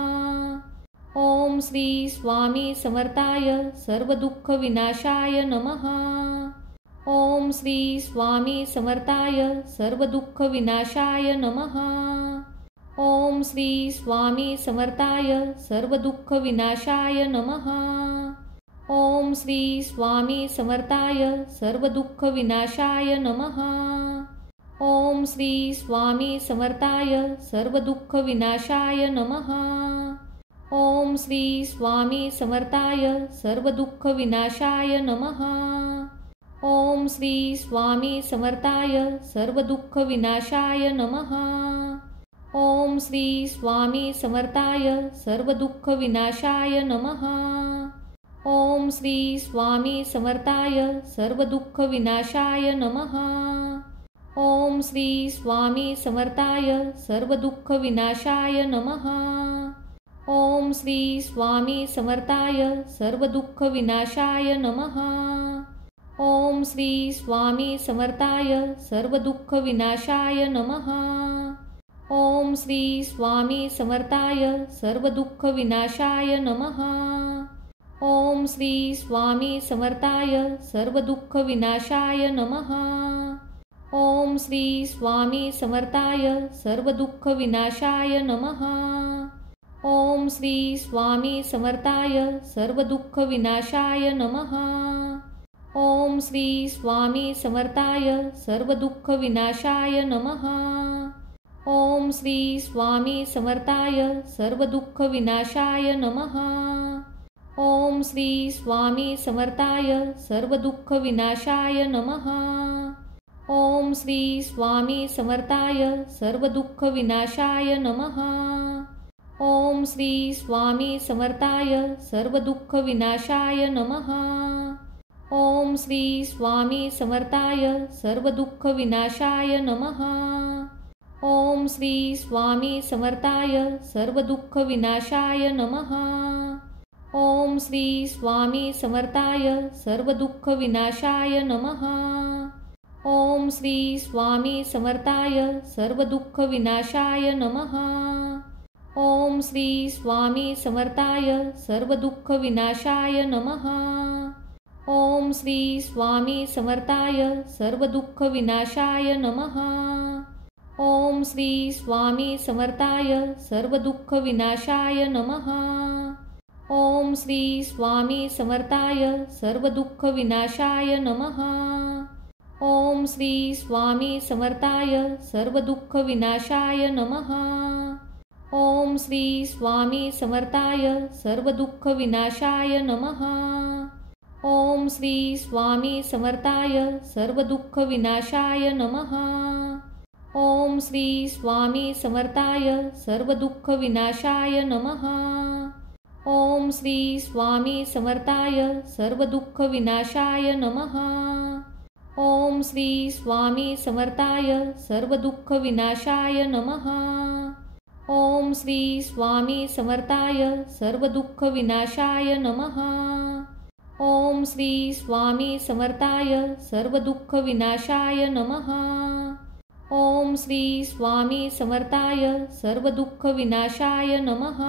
ओम श्री स्वामी समर्थाय सर्वदुःखविनाशाय नमः। ओम श्री स्वामी समर्थाय सर्वदुःखविनाशाय नमः। ओम श्री स्वामी समर्थाय सर्वदुःखविनाशाय नमः। ओम श्री स्वामी समर्थाय सर्वदुःखविनाशाय नमः। ओम श्री स्वामी समर्थाय सर्वदुःखविनाशाय नमः। ओम श्री स्वामी समर्थाय सर्वदुःखविनाशाय नमः। ओम श्री स्वामी समर्थाय सर्वदुःखविनाशाय नमः। ओम श्री स्वामी समर्थाय सर्वदुःखविनाशाय नमः। ओम श्री स्वामी समर्थाय सर्वदुःखविनाशाय नमः। ओम श्री स्वामी समर्थाय सर्वदुःखविनाशाय नमः। ओम श्री स्वामी समर्थाय सर्वदुःखविनाशाय नमः। ओम श्री स्वामी समर्थाय सर्वदुःखविनाशाय नमः। ओम श्री स्वामी समर्थाय सर्वदुःखविनाशाय नमः। ओम श्री स्वामी समर्थाय सर्वदुःखविनाशाय नमः। ओम श्री स्वामी समर्थाय सर्वदुःखविनाशाय नमः। ओम श्री स्वामी समर्थाय सर्वदुःखविनाशाय नमः। ओम श्री स्वामी समर्थाय सर्वदुःखविनाशाय नमः। ओम श्री स्वामी समर्थाय सर्वदुःखविनाशाय नमः। ओम श्री स्वामी समर्थाय सर्वदुःखविनाशाय नमः। ओम श्री स्वामी समर्थाय सर्वदुःखविनाशाय नमः। ओम श्री स्वामी समर्थाय सर्वदुःखविनाशाय नमः। ओम ओम श्री स्वामी समर्थाय सर्वदुःखविनाशाय नमः। ओम श्री स्वामी समर्थाय सर्वदुःखविनाशाय नमः। ओम श्री स्वामी समर्थाय सर्वदुःखविनाशाय नमः। ओम श्री स्वामी समर्थाय सर्वदुःखविनाशाय नमः। ओम श्री स्वामी समर्थाय सर्वदुःखविनाशाय नमः। ओम श्री स्वामी समर्थाय सर्वदुःखविनाशाय नमः। ओम श्री स्वामी समर्थाय सर्वदुःखविनाशाय नमः। ओम श्री स्वामी समर्थाय सर्वदुःखविनाशाय नमः। ओम श्री स्वामी समर्थाय सर्वदुःखविनाशाय नमः। ओम श्री स्वामी समर्थाय सर्वदुःखविनाशाय नमः। ओम श्री स्वामी समर्थाय सर्वदुःखविनाशाय नमः। ओम श्री स्वामी समर्थाय सर्वदुःखविनाशाय नमः। ओम श्री स्वामी समर्थाय सर्वदुःखविनाशाय नमः। ओम श्री स्वामी समर्थाय सर्वदुःखविनाशाय नमः। ओम श्री स्वामी समर्थाय सर्वदुःखविनाशाय नमः। ओम श्री स्वामी समर्थाय सर्वदुःखविनाशाय नमः। ओम श्री स्वामी समर्थाय सर्वदुःखविनाशाय नमः।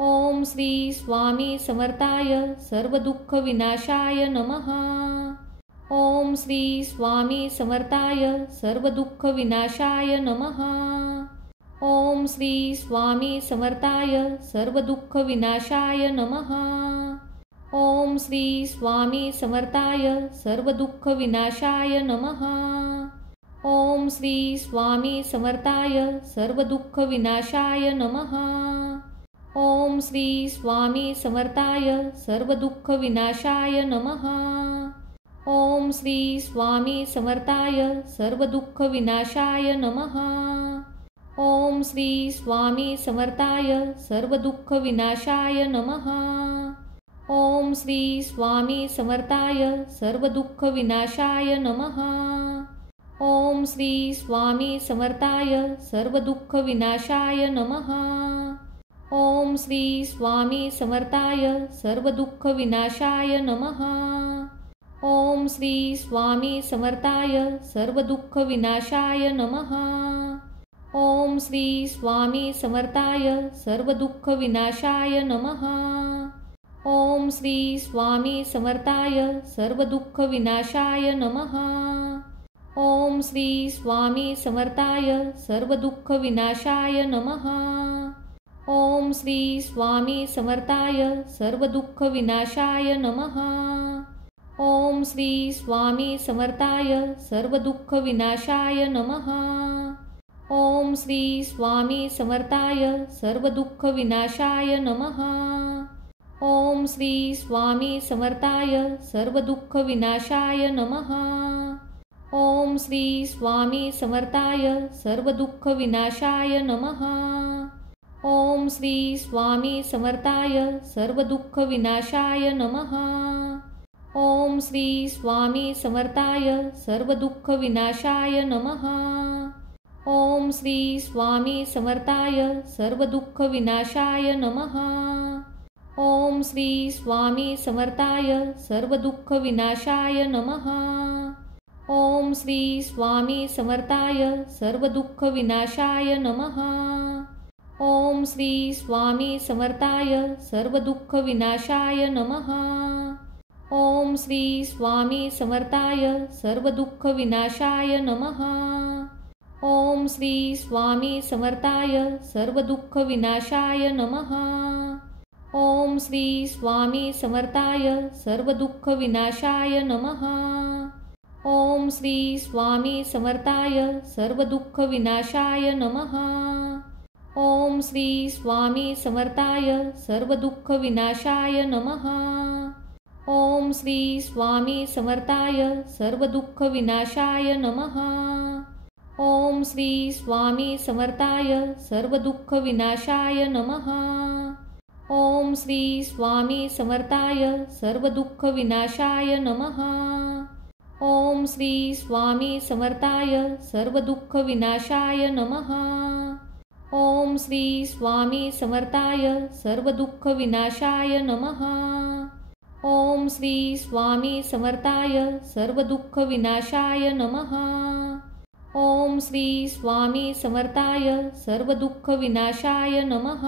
ओम श्री स्वामी समर्थाय सर्वदुःखविनाशाय नमः। ओम श्री स्वामी समर्थाय सर्वदुःखविनाशाय नमः। ओम श्री स्वामी समर्थाय सर्वदुःखविनाशाय नमः। ओम श्री स्वामी समर्थाय सर्वदुःखविनाशाय नमः। ओम श्री स्वामी समर्थाय सर्वदुःखविनाशाय नमः। ओम श्री स्वामी समर्थाय सर्वदुःखविनाशाय नमः। ओम श्री स्वामी समर्थाय सर्वदुःखविनाशाय नमः। ओम श्री स्वामी समर्थाय सर्वदुःखविनाशाय नमः। ओम श्री स्वामी समर्थाय सर्वदुःखविनाशाय नमः। ओम श्री स्वामी समर्थाय सर्वदुःखविनाशाय नमः। ओम श्री स्वामी समर्थाय सर्वदुःखविनाशाय नमः। ओम श्री स्वामी समर्थाय सर्वदुःखविनाशाय नमः। ओम श्री स्वामी समर्थाय सर्वदुःखविनाशाय नमः। ओम श्री स्वामी समर्थाय सर्वदुःखविनाशाय नमः। ओम श्री स्वामी समर्थाय सर्वदुःखविनाशाय नमः। ओम श्री स्वामी समर्थाय सर्वदुःखविनाशाय नमः। ओम श्री स्वामी समर्थाय सर्वदुःखविनाशाय नमः। ओम श्री स्वामी समर्थाय सर्वदुःखविनाशाय नमः। ओम श्री स्वामी समर्थाय सर्वदुःखविनाशाय नमः। ओम श्री स्वामी समर्थाय सर्वदुःखविनाशाय नमः। ओम श्री स्वामी समर्थाय सर्वदुःखविनाशाय नमः। ओम श्री स्वामी समर्थाय सर्वदुःखविनाशाय नमः। ओम श्री स्वामी समर्थाय सर्वदुःखविनाशाय नमः। ओम श्री स्वामी समर्थाय सर्वदुःखविनाशाय नमः। ओम श्री स्वामी समर्थाय सर्वदुःखविनाशाय नमः। ओम श्री स्वामी समर्थाय सर्वदुःखविनाशाय नमः। ओम श्री स्वामी समर्थाय सर्वदुःखविनाशाय नमः। ओम श्री स्वामी समर्थाय सर्वदुःखविनाशाय नमः। ओम श्री स्वामी समर्थाय सर्वदुःखविनाशाय नमः। ओम श्री स्वामी समर्थाय सर्वदुःखविनाशाय नमः। ओम श्री स्वामी समर्थाय सर्वदुःखविनाशाय नमः। ओम श्री स्वामी समर्थाय सर्वदुःखविनाशाय नमः। ओम श्री स्वामी समर्थाय सर्वदुःखविनाशाय नमः। ओम श्री स्वामी समर्थाय सर्वदुःखविनाशाय नमः। ओम श्री स्वामी समर्थाय सर्वदुःखविनाशाय नमः। ओम श्री स्वामी समर्थाय सर्वदुःखविनाशाय नमः। ओम श्री स्वामी समर्थाय सर्वदुःखविनाशाय नमः। ओम श्री स्वामी समर्थाय सर्वदुःखविनाशाय नमः।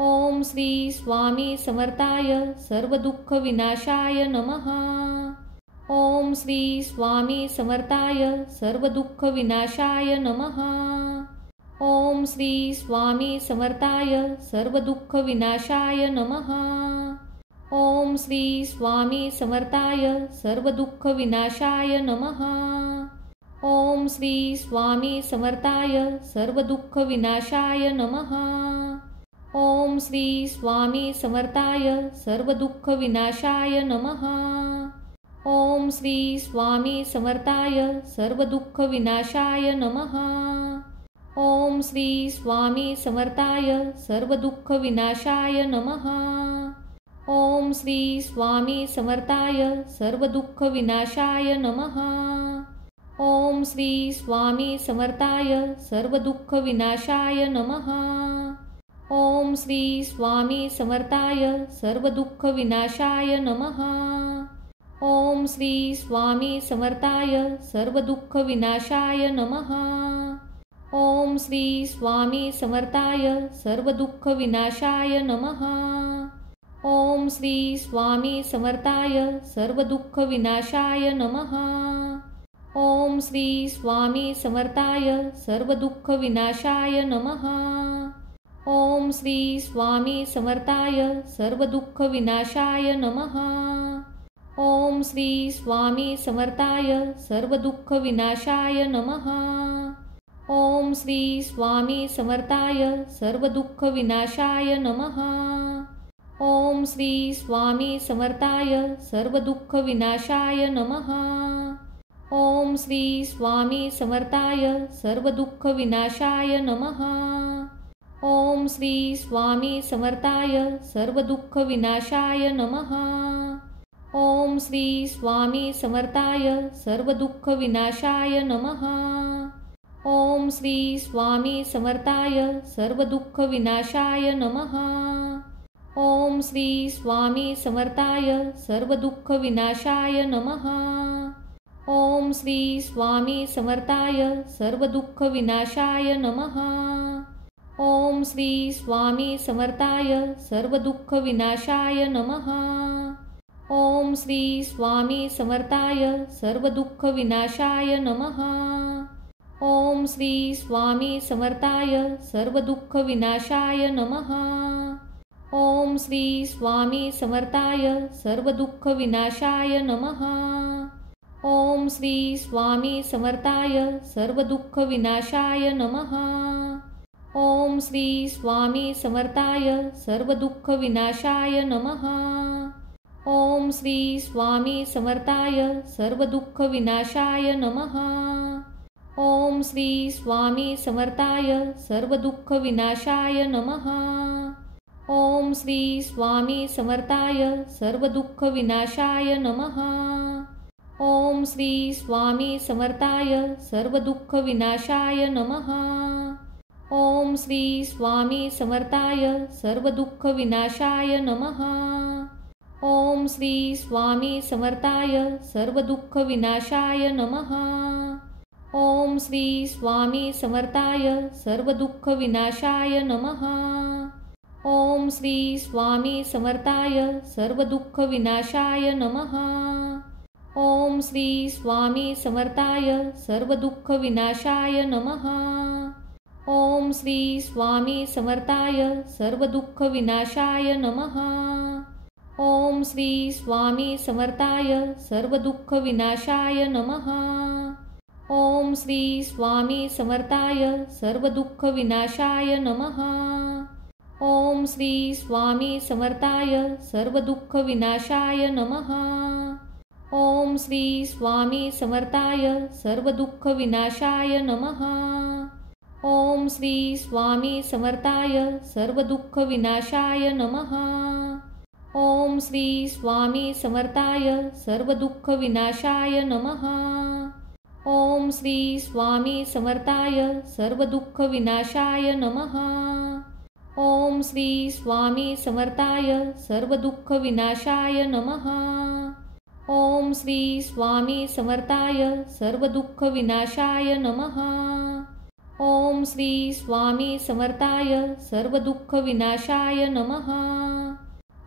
ओम श्री स्वामी समर्थाय सर्वदुःखविनाशाय नमः। ओम श्री स्वामी समर्थाय सर्वदुःखविनाशाय नमः। ओम श्री स्वामी समर्थाय सर्वदुःखविनाशाय नमः। ओम श्री स्वामी समर्थाय सर्वदुःखविनाशाय नमः। ओम श्री स्वामी समर्थाय सर्वदुःखविनाशाय नमः। ओम श्री स्वामी समर्थाय सर्वदुःखविनाशाय नमः। ओम श्री स्वामी समर्थाय सर्वदुःखविनाशाय नमः। ओम श्री स्वामी समर्थाय सर्वदुःखविनाशाय नमः। ओम श्री स्वामी समर्थाय सर्वदुःखविनाशाय नमः। ओम श्री स्वामी समर्थाय सर्वदुःखविनाशाय नमः। ओम श्री स्वामी समर्थाय सर्वदुःखविनाशाय नमः। ओम श्री स्वामी समर्थाय सर्वदुःखविनाशाय नमः। ओम श्री स्वामी समर्थाय सर्वदुःखविनाशाय नमः। ओम श्री स्वामी समर्थाय सर्वदुःखविनाशाय नमः। ओम श्री स्वामी समर्थाय सर्वदुःखविनाशाय नमः। ओम श्री स्वामी समर्थाय सर्वदुःखविनाशाय नमः। ओम श्री स्वामी समर्थाय सर्वदुःखविनाशाय नमः। ओम श्री स्वामी समर्थाय सर्वदुःखविनाशाय नमः। ओम श्री स्वामी समर्थाय सर्वदुःखविनाशाय नमः। ओम श्री स्वामी समर्थाय सर्वदुःखविनाशाय नमः। ओम श्री स्वामी समर्थाय सर्वदुःखविनाशाय नमः। ओम श्री स्वामी समर्थाय सर्वदुःखविनाशाय नमः। ओम श्री स्वामी समर्थाय सर्वदुःखविनाशाय नमः। ओम श्री स्वामी समर्थाय सर्वदुःखविनाशाय नमः। ओम श्री स्वामी समर्थाय सर्वदुःखविनाशाय नमः। ओम श्री स्वामी समर्थाय सर्वदुःखविनाशाय नमः। ओम श्री स्वामी समर्थाय सर्वदुःखविनाशाय नमः। ओम श्री स्वामी समर्थाय सर्वदुःखविनाशाय नमः। ओम श्री स्वामी समर्थाय सर्वदुःखविनाशाय नमः। ओम श्री स्वामी समर्थाय सर्वदुःखविनाशाय नमः। ओम श्री स्वामी समर्थाय सर्वदुःखविनाशाय नमः। ओम श्री स्वामी समर्थाय सर्वदुःखविनाशाय नमः। ओम श्री स्वामी समर्थाय सर्वदुःखविनाशाय नमः। ओम श्री स्वामी समर्थाय सर्वदुःखविनाशाय नमः। ओम श्री स्वामी समर्थाय सर्वदुःखविनाशाय नमः। ओम श्री स्वामी समर्थाय सर्वदुःखविनाशाय नमः। ओम श्री स्वामी समर्थाय सर्वदुःखविनाशाय नमः। ओम श्री स्वामी समर्थाय सर्वदुःखविनाशाय नमः। ओम श्री स्वामी समर्थाय सर्वदुःखविनाशाय नमः। ओम श्री स्वामी समर्थाय सर्वदुःखविनाशाय नमः। ओम श्री स्वामी समर्थाय सर्वदुःखविनाशाय नमः। ओम श्री स्वामी समर्थाय सर्वदुःखविनाशाय नमः। ओम श्री स्वामी समर्थाय सर्वदुःखविनाशाय नमः। ओम श्री स्वामी समर्थाय सर्वदुःखविनाशाय नमः। ओम श्री स्वामी समर्थाय सर्वदुःखविनाशाय नमः। ओम श्री स्वामी समर्थाय सर्वदुःख विनाशाय नमः। ओम श्री स्वामी समर्थाय सर्वदुःख विनाशाय नमः। ओम श्री स्वामी समर्थाय सर्वदुःख विनाशाय नमः। ओम श्री स्वामी समर्थाय सर्वदुःख विनाशाय नमः। ओम श्री स्वामी समर्थाय सर्वदुःख विनाशाय नमः। ओम श्री स्वामी समर्थाय सर्वदुःख विनाशाय नमः।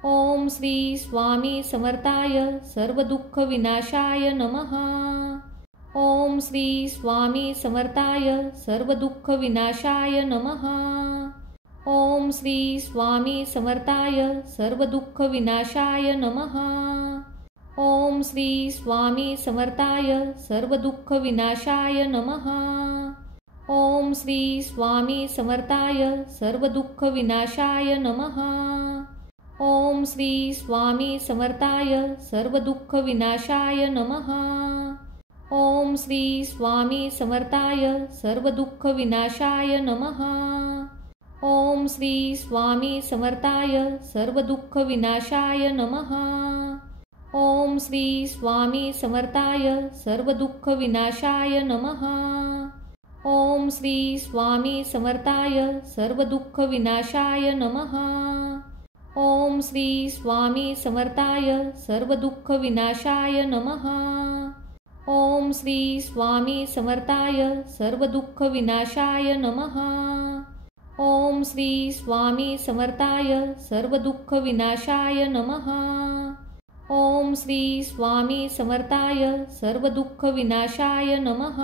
ओम श्री स्वामी समर्थाय सर्वदुःख विनाशाय नमः। ओम श्री स्वामी समर्थाय सर्वदुःख विनाशाय नमः। ओम श्री स्वामी समर्थाय सर्वदुःख विनाशाय नमः। ओम श्री स्वामी समर्थाय सर्वदुःख विनाशाय नमः। ओम श्री स्वामी समर्थाय सर्वदुःख विनाशाय नमः। ओम श्री स्वामी समर्थाय सर्वदुःख विनाशाय नमः। ओम श्री स्वामी समर्थाय सर्वदुःख विनाशाय नमः। ओम श्री स्वामी समर्थाय सर्वदुःख विनाशाय नमः। ओम श्री स्वामी समर्थाय सर्वदुःख विनाशाय नमः। ओम श्री स्वामी समर्थाय सर्वदुःख विनाशाय नमः। ओम श्री स्वामी समर्थाय सर्वदुःख विनाशाय नमः। ओम श्री स्वामी समर्थाय सर्वदुःख विनाशाय नमः। ओम श्री स्वामी समर्थाय सर्वदुःख विनाशाय नमः। ओम श्री स्वामी समर्थाय सर्वदुःख विनाशाय नमः।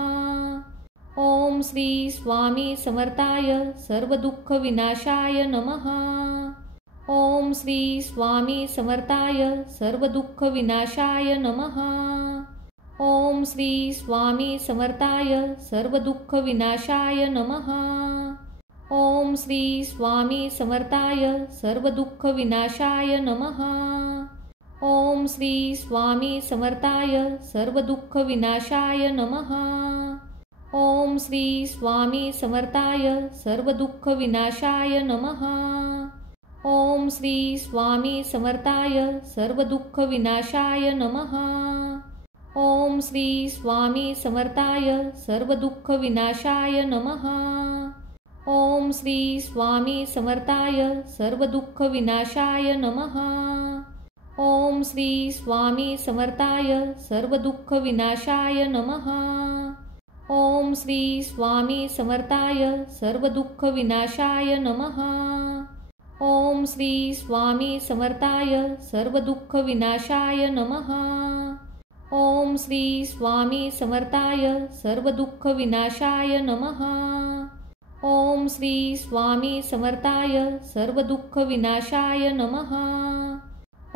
ओम श्री स्वामी समर्थाय सर्वदुःख विनाशाय नमः। ओम श्री स्वामी समर्थाय सर्वदुःख विनाशाय नमः। ओम श्री स्वामी समर्थाय सर्वदुःख विनाशाय नमः। ओम श्री स्वामी समर्थाय सर्वदुःख विनाशाय नमः। ओम श्री स्वामी समर्थाय सर्वदुःख विनाशाय नमः। ओम श्री स्वामी समर्थाय सर्वदुःख विनाशाय नमः। ओम श्री स्वामी समर्थाय सर्वदुःख विनाशाय नमः। ओम श्री स्वामी समर्थाय सर्वदुःख विनाशाय नमः। ओम श्री स्वामी समर्थाय सर्वदुःख विनाशाय नमः। ओम श्री स्वामी समर्थाय सर्वदुःख विनाशाय नमः। ओम श्री स्वामी समर्थाय सर्वदुःख विनाशाय नमः। ओम श्री स्वामी समर्थाय सर्वदुःख विनाशाय नमः। ओम श्री स्वामी समर्थाय सर्वदुःख विनाशाय नमः। ओम श्री स्वामी समर्थाय सर्वदुःख विनाशाय नमः। ओम श्री स्वामी समर्थाय सर्वदुःख विनाशाय नमः।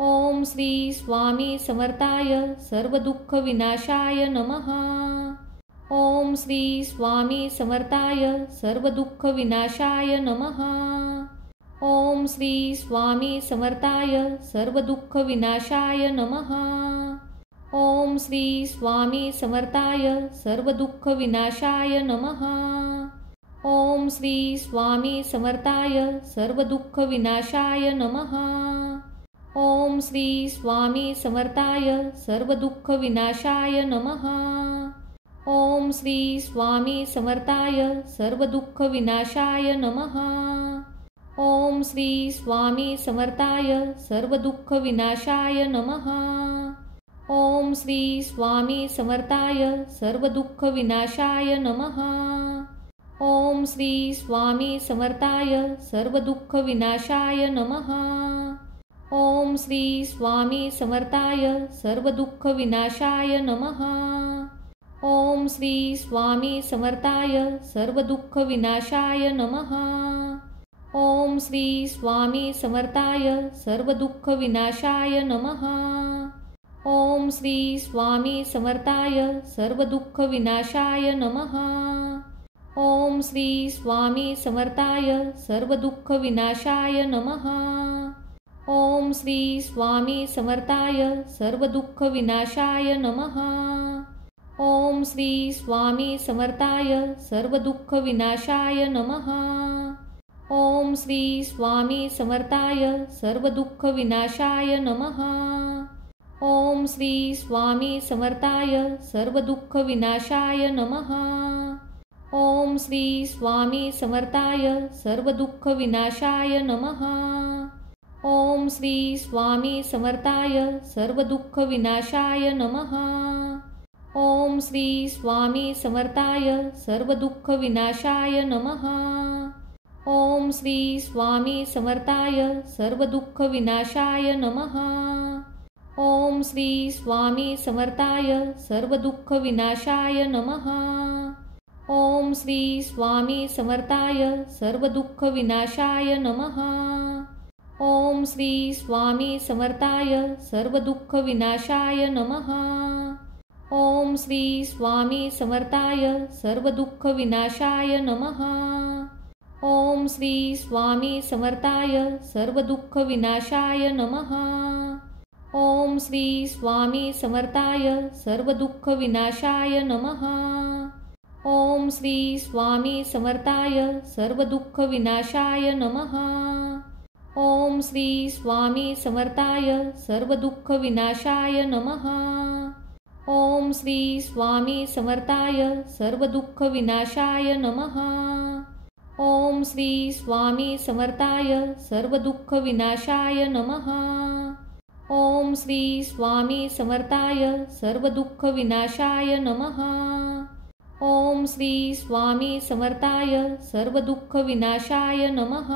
ओम श्री स्वामी समर्थाय सर्वदुःख विनाशाय नमः। ओम श्री स्वामी समर्थाय सर्वदुःख विनाशाय नमः। ओम श्री स्वामी समर्थाय सर्वदुःख विनाशाय नमः। ओम श्री स्वामी समर्थाय सर्वदुःख विनाशाय नमः। ओम श्री स्वामी समर्थाय सर्वदुःख विनाशाय नमः। ओम श्री स्वामी समर्थाय सर्वदुःख विनाशाय नमः। ओम श्री स्वामी समर्थाय सर्वदुःख विनाशाय नमः। ओम श्री स्वामी समर्थाय सर्वदुःख विनाशाय नमः। ओम श्री स्वामी समर्थाय सर्वदुःख विनाशाय नमः। ओम श्री स्वामी समर्थाय सर्वदुःख विनाशाय नमः। ओम श्री स्वामी समर्थाय सर्वदुःख विनाशाय नमः। ओम श्री स्वामी समर्थाय सर्वदुःख विनाशाय नमः। ओम श्री स्वामी समर्थाय सर्वदुःख विनाशाय नमः। ओम श्री स्वामी समर्थाय सर्वदुःख विनाशाय नमः। ओम श्री स्वामी समर्थाय सर्वदुःख विनाशाय नमः। ओम श्री स्वामी समर्थाय सर्वदुःख विनाशाय नमः। ओम श्री स्वामी समर्थाय सर्वदुःख विनाशाय नमः। ओम श्री स्वामी समर्थाय सर्वदुःख विनाशाय नमः। ओम श्री स्वामी समर्थाय सर्वदुःख विनाशाय नमः। ओम श्री स्वामी समर्थाय सर्वदुःख विनाशाय नमः। ओम श्री स्वामी समर्थाय सर्वदुःख विनाशाय नमः। ओम श्री स्वामी समर्थाय सर्वदुःख विनाशाय नमः। ओम श्री स्वामी समर्थाय सर्वदुःख विनाशाय नमः। ओम श्री स्वामी समर्थाय सर्वदुःख विनाशाय नमः। ओम श्री स्वामी समर्थाय सर्वदुःख विनाशाय नमः। ओम श्री स्वामी समर्थाय सर्वदुःख विनाशाय नमः। ओम श्री स्वामी समर्थाय सर्वदुःख विनाशाय नमः। ओम श्री स्वामी समर्थाय सर्वदुःख विनाशाय नमः। ओम श्री स्वामी समर्थाय सर्वदुःख विनाशाय नमः। ओम श्री स्वामी समर्थाय सर्वदुःख विनाशाय नमः। ओम श्री स्वामी समर्थाय सर्वदुःख विनाशाय नमः। ओम श्री स्वामी समर्थाय सर्वदुःख विनाशाय नमः। ओम श्री स्वामी समर्थाय सर्वदुःख विनाशाय नमः। ओम श्री स्वामी समर्थाय सर्वदुःख विनाशाय नमः।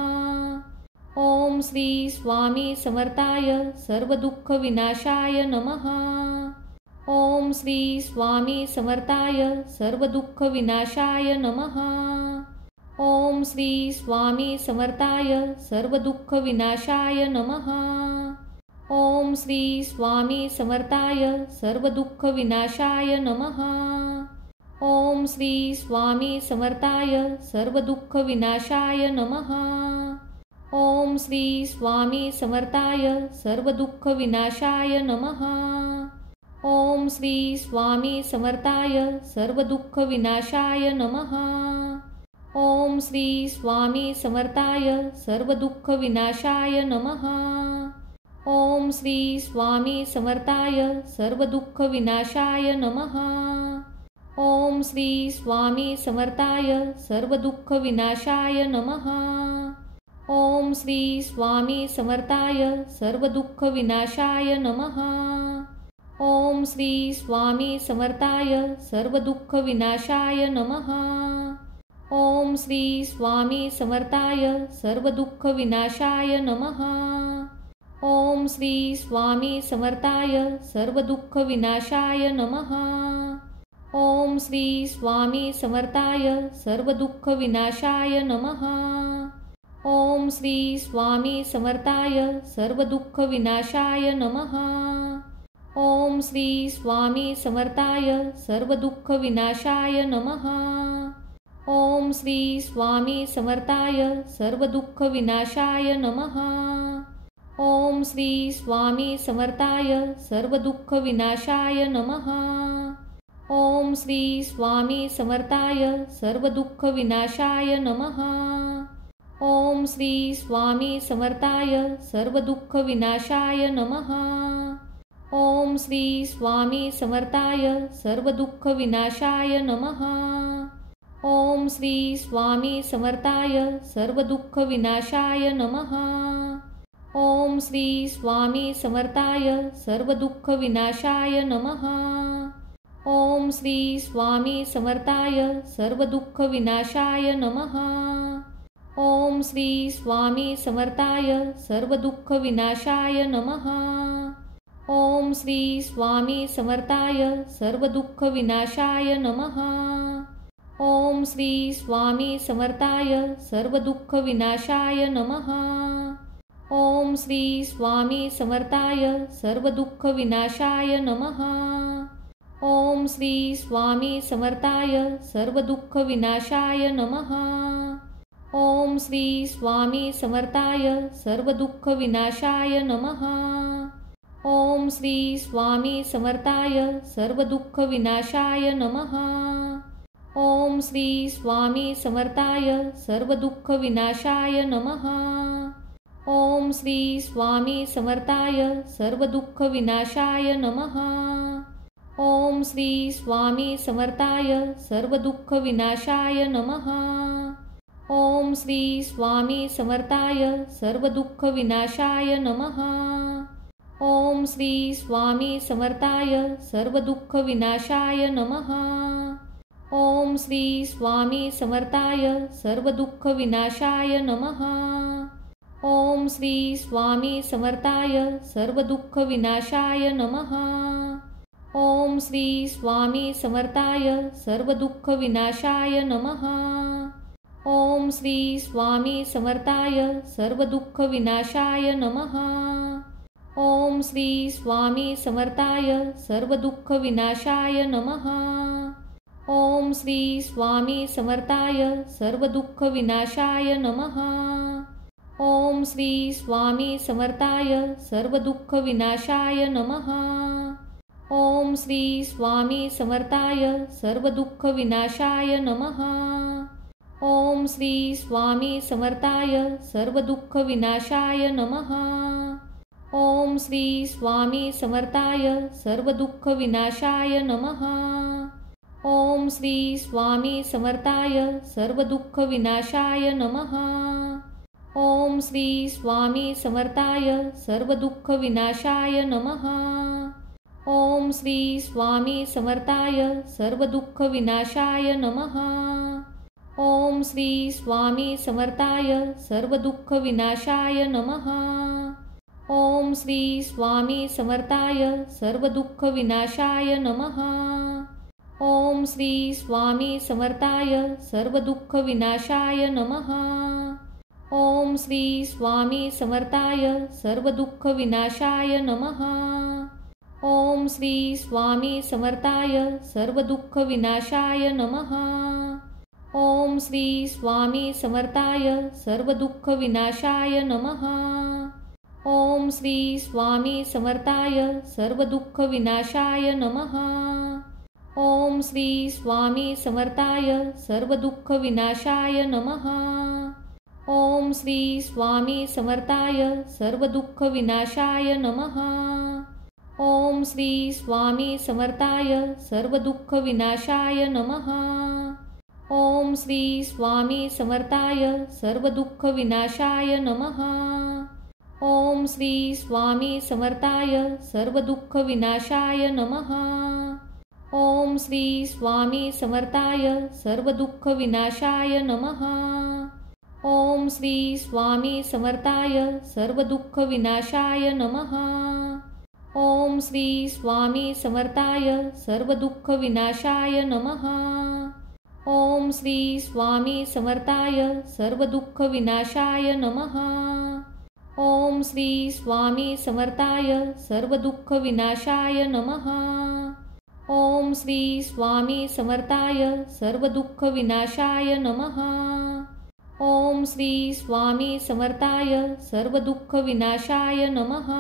ओम श्री स्वामी समर्थाय सर्वदुःख विनाशाय नमः। ओम श्री स्वामी समर्थाय सर्वदुःख विनाशाय नमः। ओम श्री स्वामी समर्थाय सर्वदुःख विनाशाय नमः। ओम श्री स्वामी समर्थाय सर्वदुःख विनाशाय नमः। ओम श्री स्वामी समर्थाय सर्वदुःख विनाशाय नमः। ओम श्री स्वामी समर्थाय सर्वदुःख विनाशाय नमः। ओम श्री स्वामी समर्थाय सर्वदुःख विनाशाय नमः। ओम श्री स्वामी समर्थाय सर्वदुःख विनाशाय नमः। ओम श्री स्वामी समर्थाय सर्वदुःख विनाशाय नमः। ओम श्री स्वामी समर्थाय सर्वदुःख विनाशाय नमः। ओम श्री स्वामी समर्थाय सर्वदुःख विनाशाय नमः। ओम श्री स्वामी समर्थाय सर्वदुःख विनाशाय नमः। ओम श्री स्वामी समर्थाय सर्वदुःख विनाशाय नमः। ओम श्री स्वामी समर्थाय सर्वदुःख विनाशाय नमः। ओम श्री स्वामी समर्थाय सर्वदुःख विनाशाय नमः। ओम श्री स्वामी समर्थाय सर्वदुःख विनाशाय नमः। ओम श्री स्वामी समर्थाय सर्वदुःख विनाशाय नमः। ओम श्री स्वामी समर्थाय सर्वदुःख विनाशाय नमः। ओम श्री स्वामी समर्थाय सर्वदुःख विनाशाय नमः। ओम श्री स्वामी समर्थाय सर्वदुःख विनाशाय नमः। ओम श्री स्वामी समर्थाय सर्वदुःख विनाशाय नमः। ओम श्री स्वामी समर्थाय सर्वदुःख विनाशाय नमः। ओम श्री स्वामी समर्थाय सर्वदुःख विनाशाय नमः। ओम श्री स्वामी समर्थाय सर्वदुःख विनाशाय नमः। ओम श्री स्वामी समर्थाय सर्वदुःख विनाशाय नमः। ओम श्री स्वामी समर्थाय सर्वदुःख विनाशाय नमः। ओम श्री स्वामी समर्थाय सर्वदुःख विनाशाय नमः। ओम श्री स्वामी समर्थाय सर्वदुःख विनाशाय नमः। ओम श्री स्वामी समर्थाय सर्वदुःख विनाशाय नमः। ओम श्री स्वामी समर्थाय सर्वदुःख विनाशाय नमः। ओम श्री स्वामी समर्थाय सर्वदुःख विनाशाय नमः। ओम श्री स्वामी समर्थाय सर्वदुःख विनाशाय नमः। ओम श्री स्वामी समर्थाय सर्वदुःख विनाशाय नमः। ओम श्री स्वामी समर्थाय सर्वदुःख विनाशाय नमः। ओम श्री स्वामी समर्थाय सर्वदुःख विनाशाय नमः। ओम श्री स्वामी समर्थाय सर्वदुःख विनाशाय नमः। ओम श्री स्वामी समर्थाय सर्वदुःख विनाशाय नमः। ओम श्री स्वामी समर्थाय सर्वदुःख विनाशाय नमः। ओम श्री स्वामी समर्थाय सर्वदुःख विनाशाय नमः। ओम श्री स्वामी समर्थाय सर्वदुःख विनाशाय नमः। ओम श्री स्वामी समर्थाय सर्वदुःख विनाशाय नमः। ओम श्री स्वामी समर्थाय सर्वदुःख विनाशाय नमः। ओम श्री स्वामी समर्थाय सर्वदुःख विनाशाय नमः। ओम श्री स्वामी समर्थाय सर्वदुःख विनाशाय नमः। ओम श्री स्वामी समर्थाय सर्वदुःख विनाशाय नमः। ओम श्री स्वामी समर्थाय सर्वदुःख विनाशाय नमः। ओम श्री स्वामी समर्थाय सर्वदुःख विनाशाय नमः। ओम श्री स्वामी समर्थाय सर्वदुःख विनाशाय नमः। ओम श्री स्वामी समर्थाय सर्वदुःख विनाशाय नमः। ओम श्री स्वामी समर्थाय सर्वदुःख विनाशाय नमः। ओम श्री स्वामी समर्थाय सर्वदुःख विनाशाय नमः। ओम श्री स्वामी समर्थाय सर्वदुःख विनाशाय नमः। ओम श्री स्वामी समर्थाय सर्वदुःख विनाशाय नमः। ओम श्री स्वामी समर्थाय सर्वदुःख विनाशाय नमः। ओम श्री स्वामी समर्थाय सर्वदुःख विनाशाय नमः। ओम श्री स्वामी समर्थाय सर्वदुःख विनाशाय नमः। ओम श्री स्वामी समर्थाय सर्वदुःख विनाशाय नमः। ओम श्री स्वामी समर्थाय सर्वदुःख विनाशाय नमः। ओम श्री स्वामी समर्थाय सर्वदुःख विनाशाय नमः। ओम श्री स्वामी समर्थाय सर्वदुःख विनाशाय नमः। ओम श्री स्वामी समर्थाय सर्वदुःख विनाशाय नमः। ओम श्री स्वामी समर्थाय सर्वदुःख विनाशाय नमः। ओम श्री स्वामी समर्थाय सर्वदुःख विनाशाय नमः। ओम श्री स्वामी समर्थाय सर्वदुःख विनाशाय नमः। ओम श्री स्वामी समर्थाय सर्वदुःख विनाशाय नमः। ओम श्री स्वामी समर्थाय सर्वदुःख विनाशाय नमः। ओम श्री स्वामी समर्थाय सर्वदुःख विनाशाय नमः। ओम श्री स्वामी समर्थाय सर्वदुःख विनाशाय नमः। ओम श्री स्वामी समर्थाय सर्वदुःख विनाशाय नमः।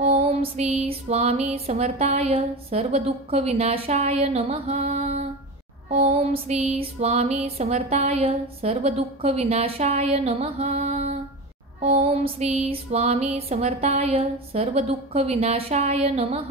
ओम श्री स्वामी समर्थाय सर्वदुःख विनाशाय नमः। ओम श्री स्वामी समर्थाय सर्वदुःख विनाशाय नमः। ओम श्री स्वामी समर्थाय सर्वदुःख विनाशाय नमः।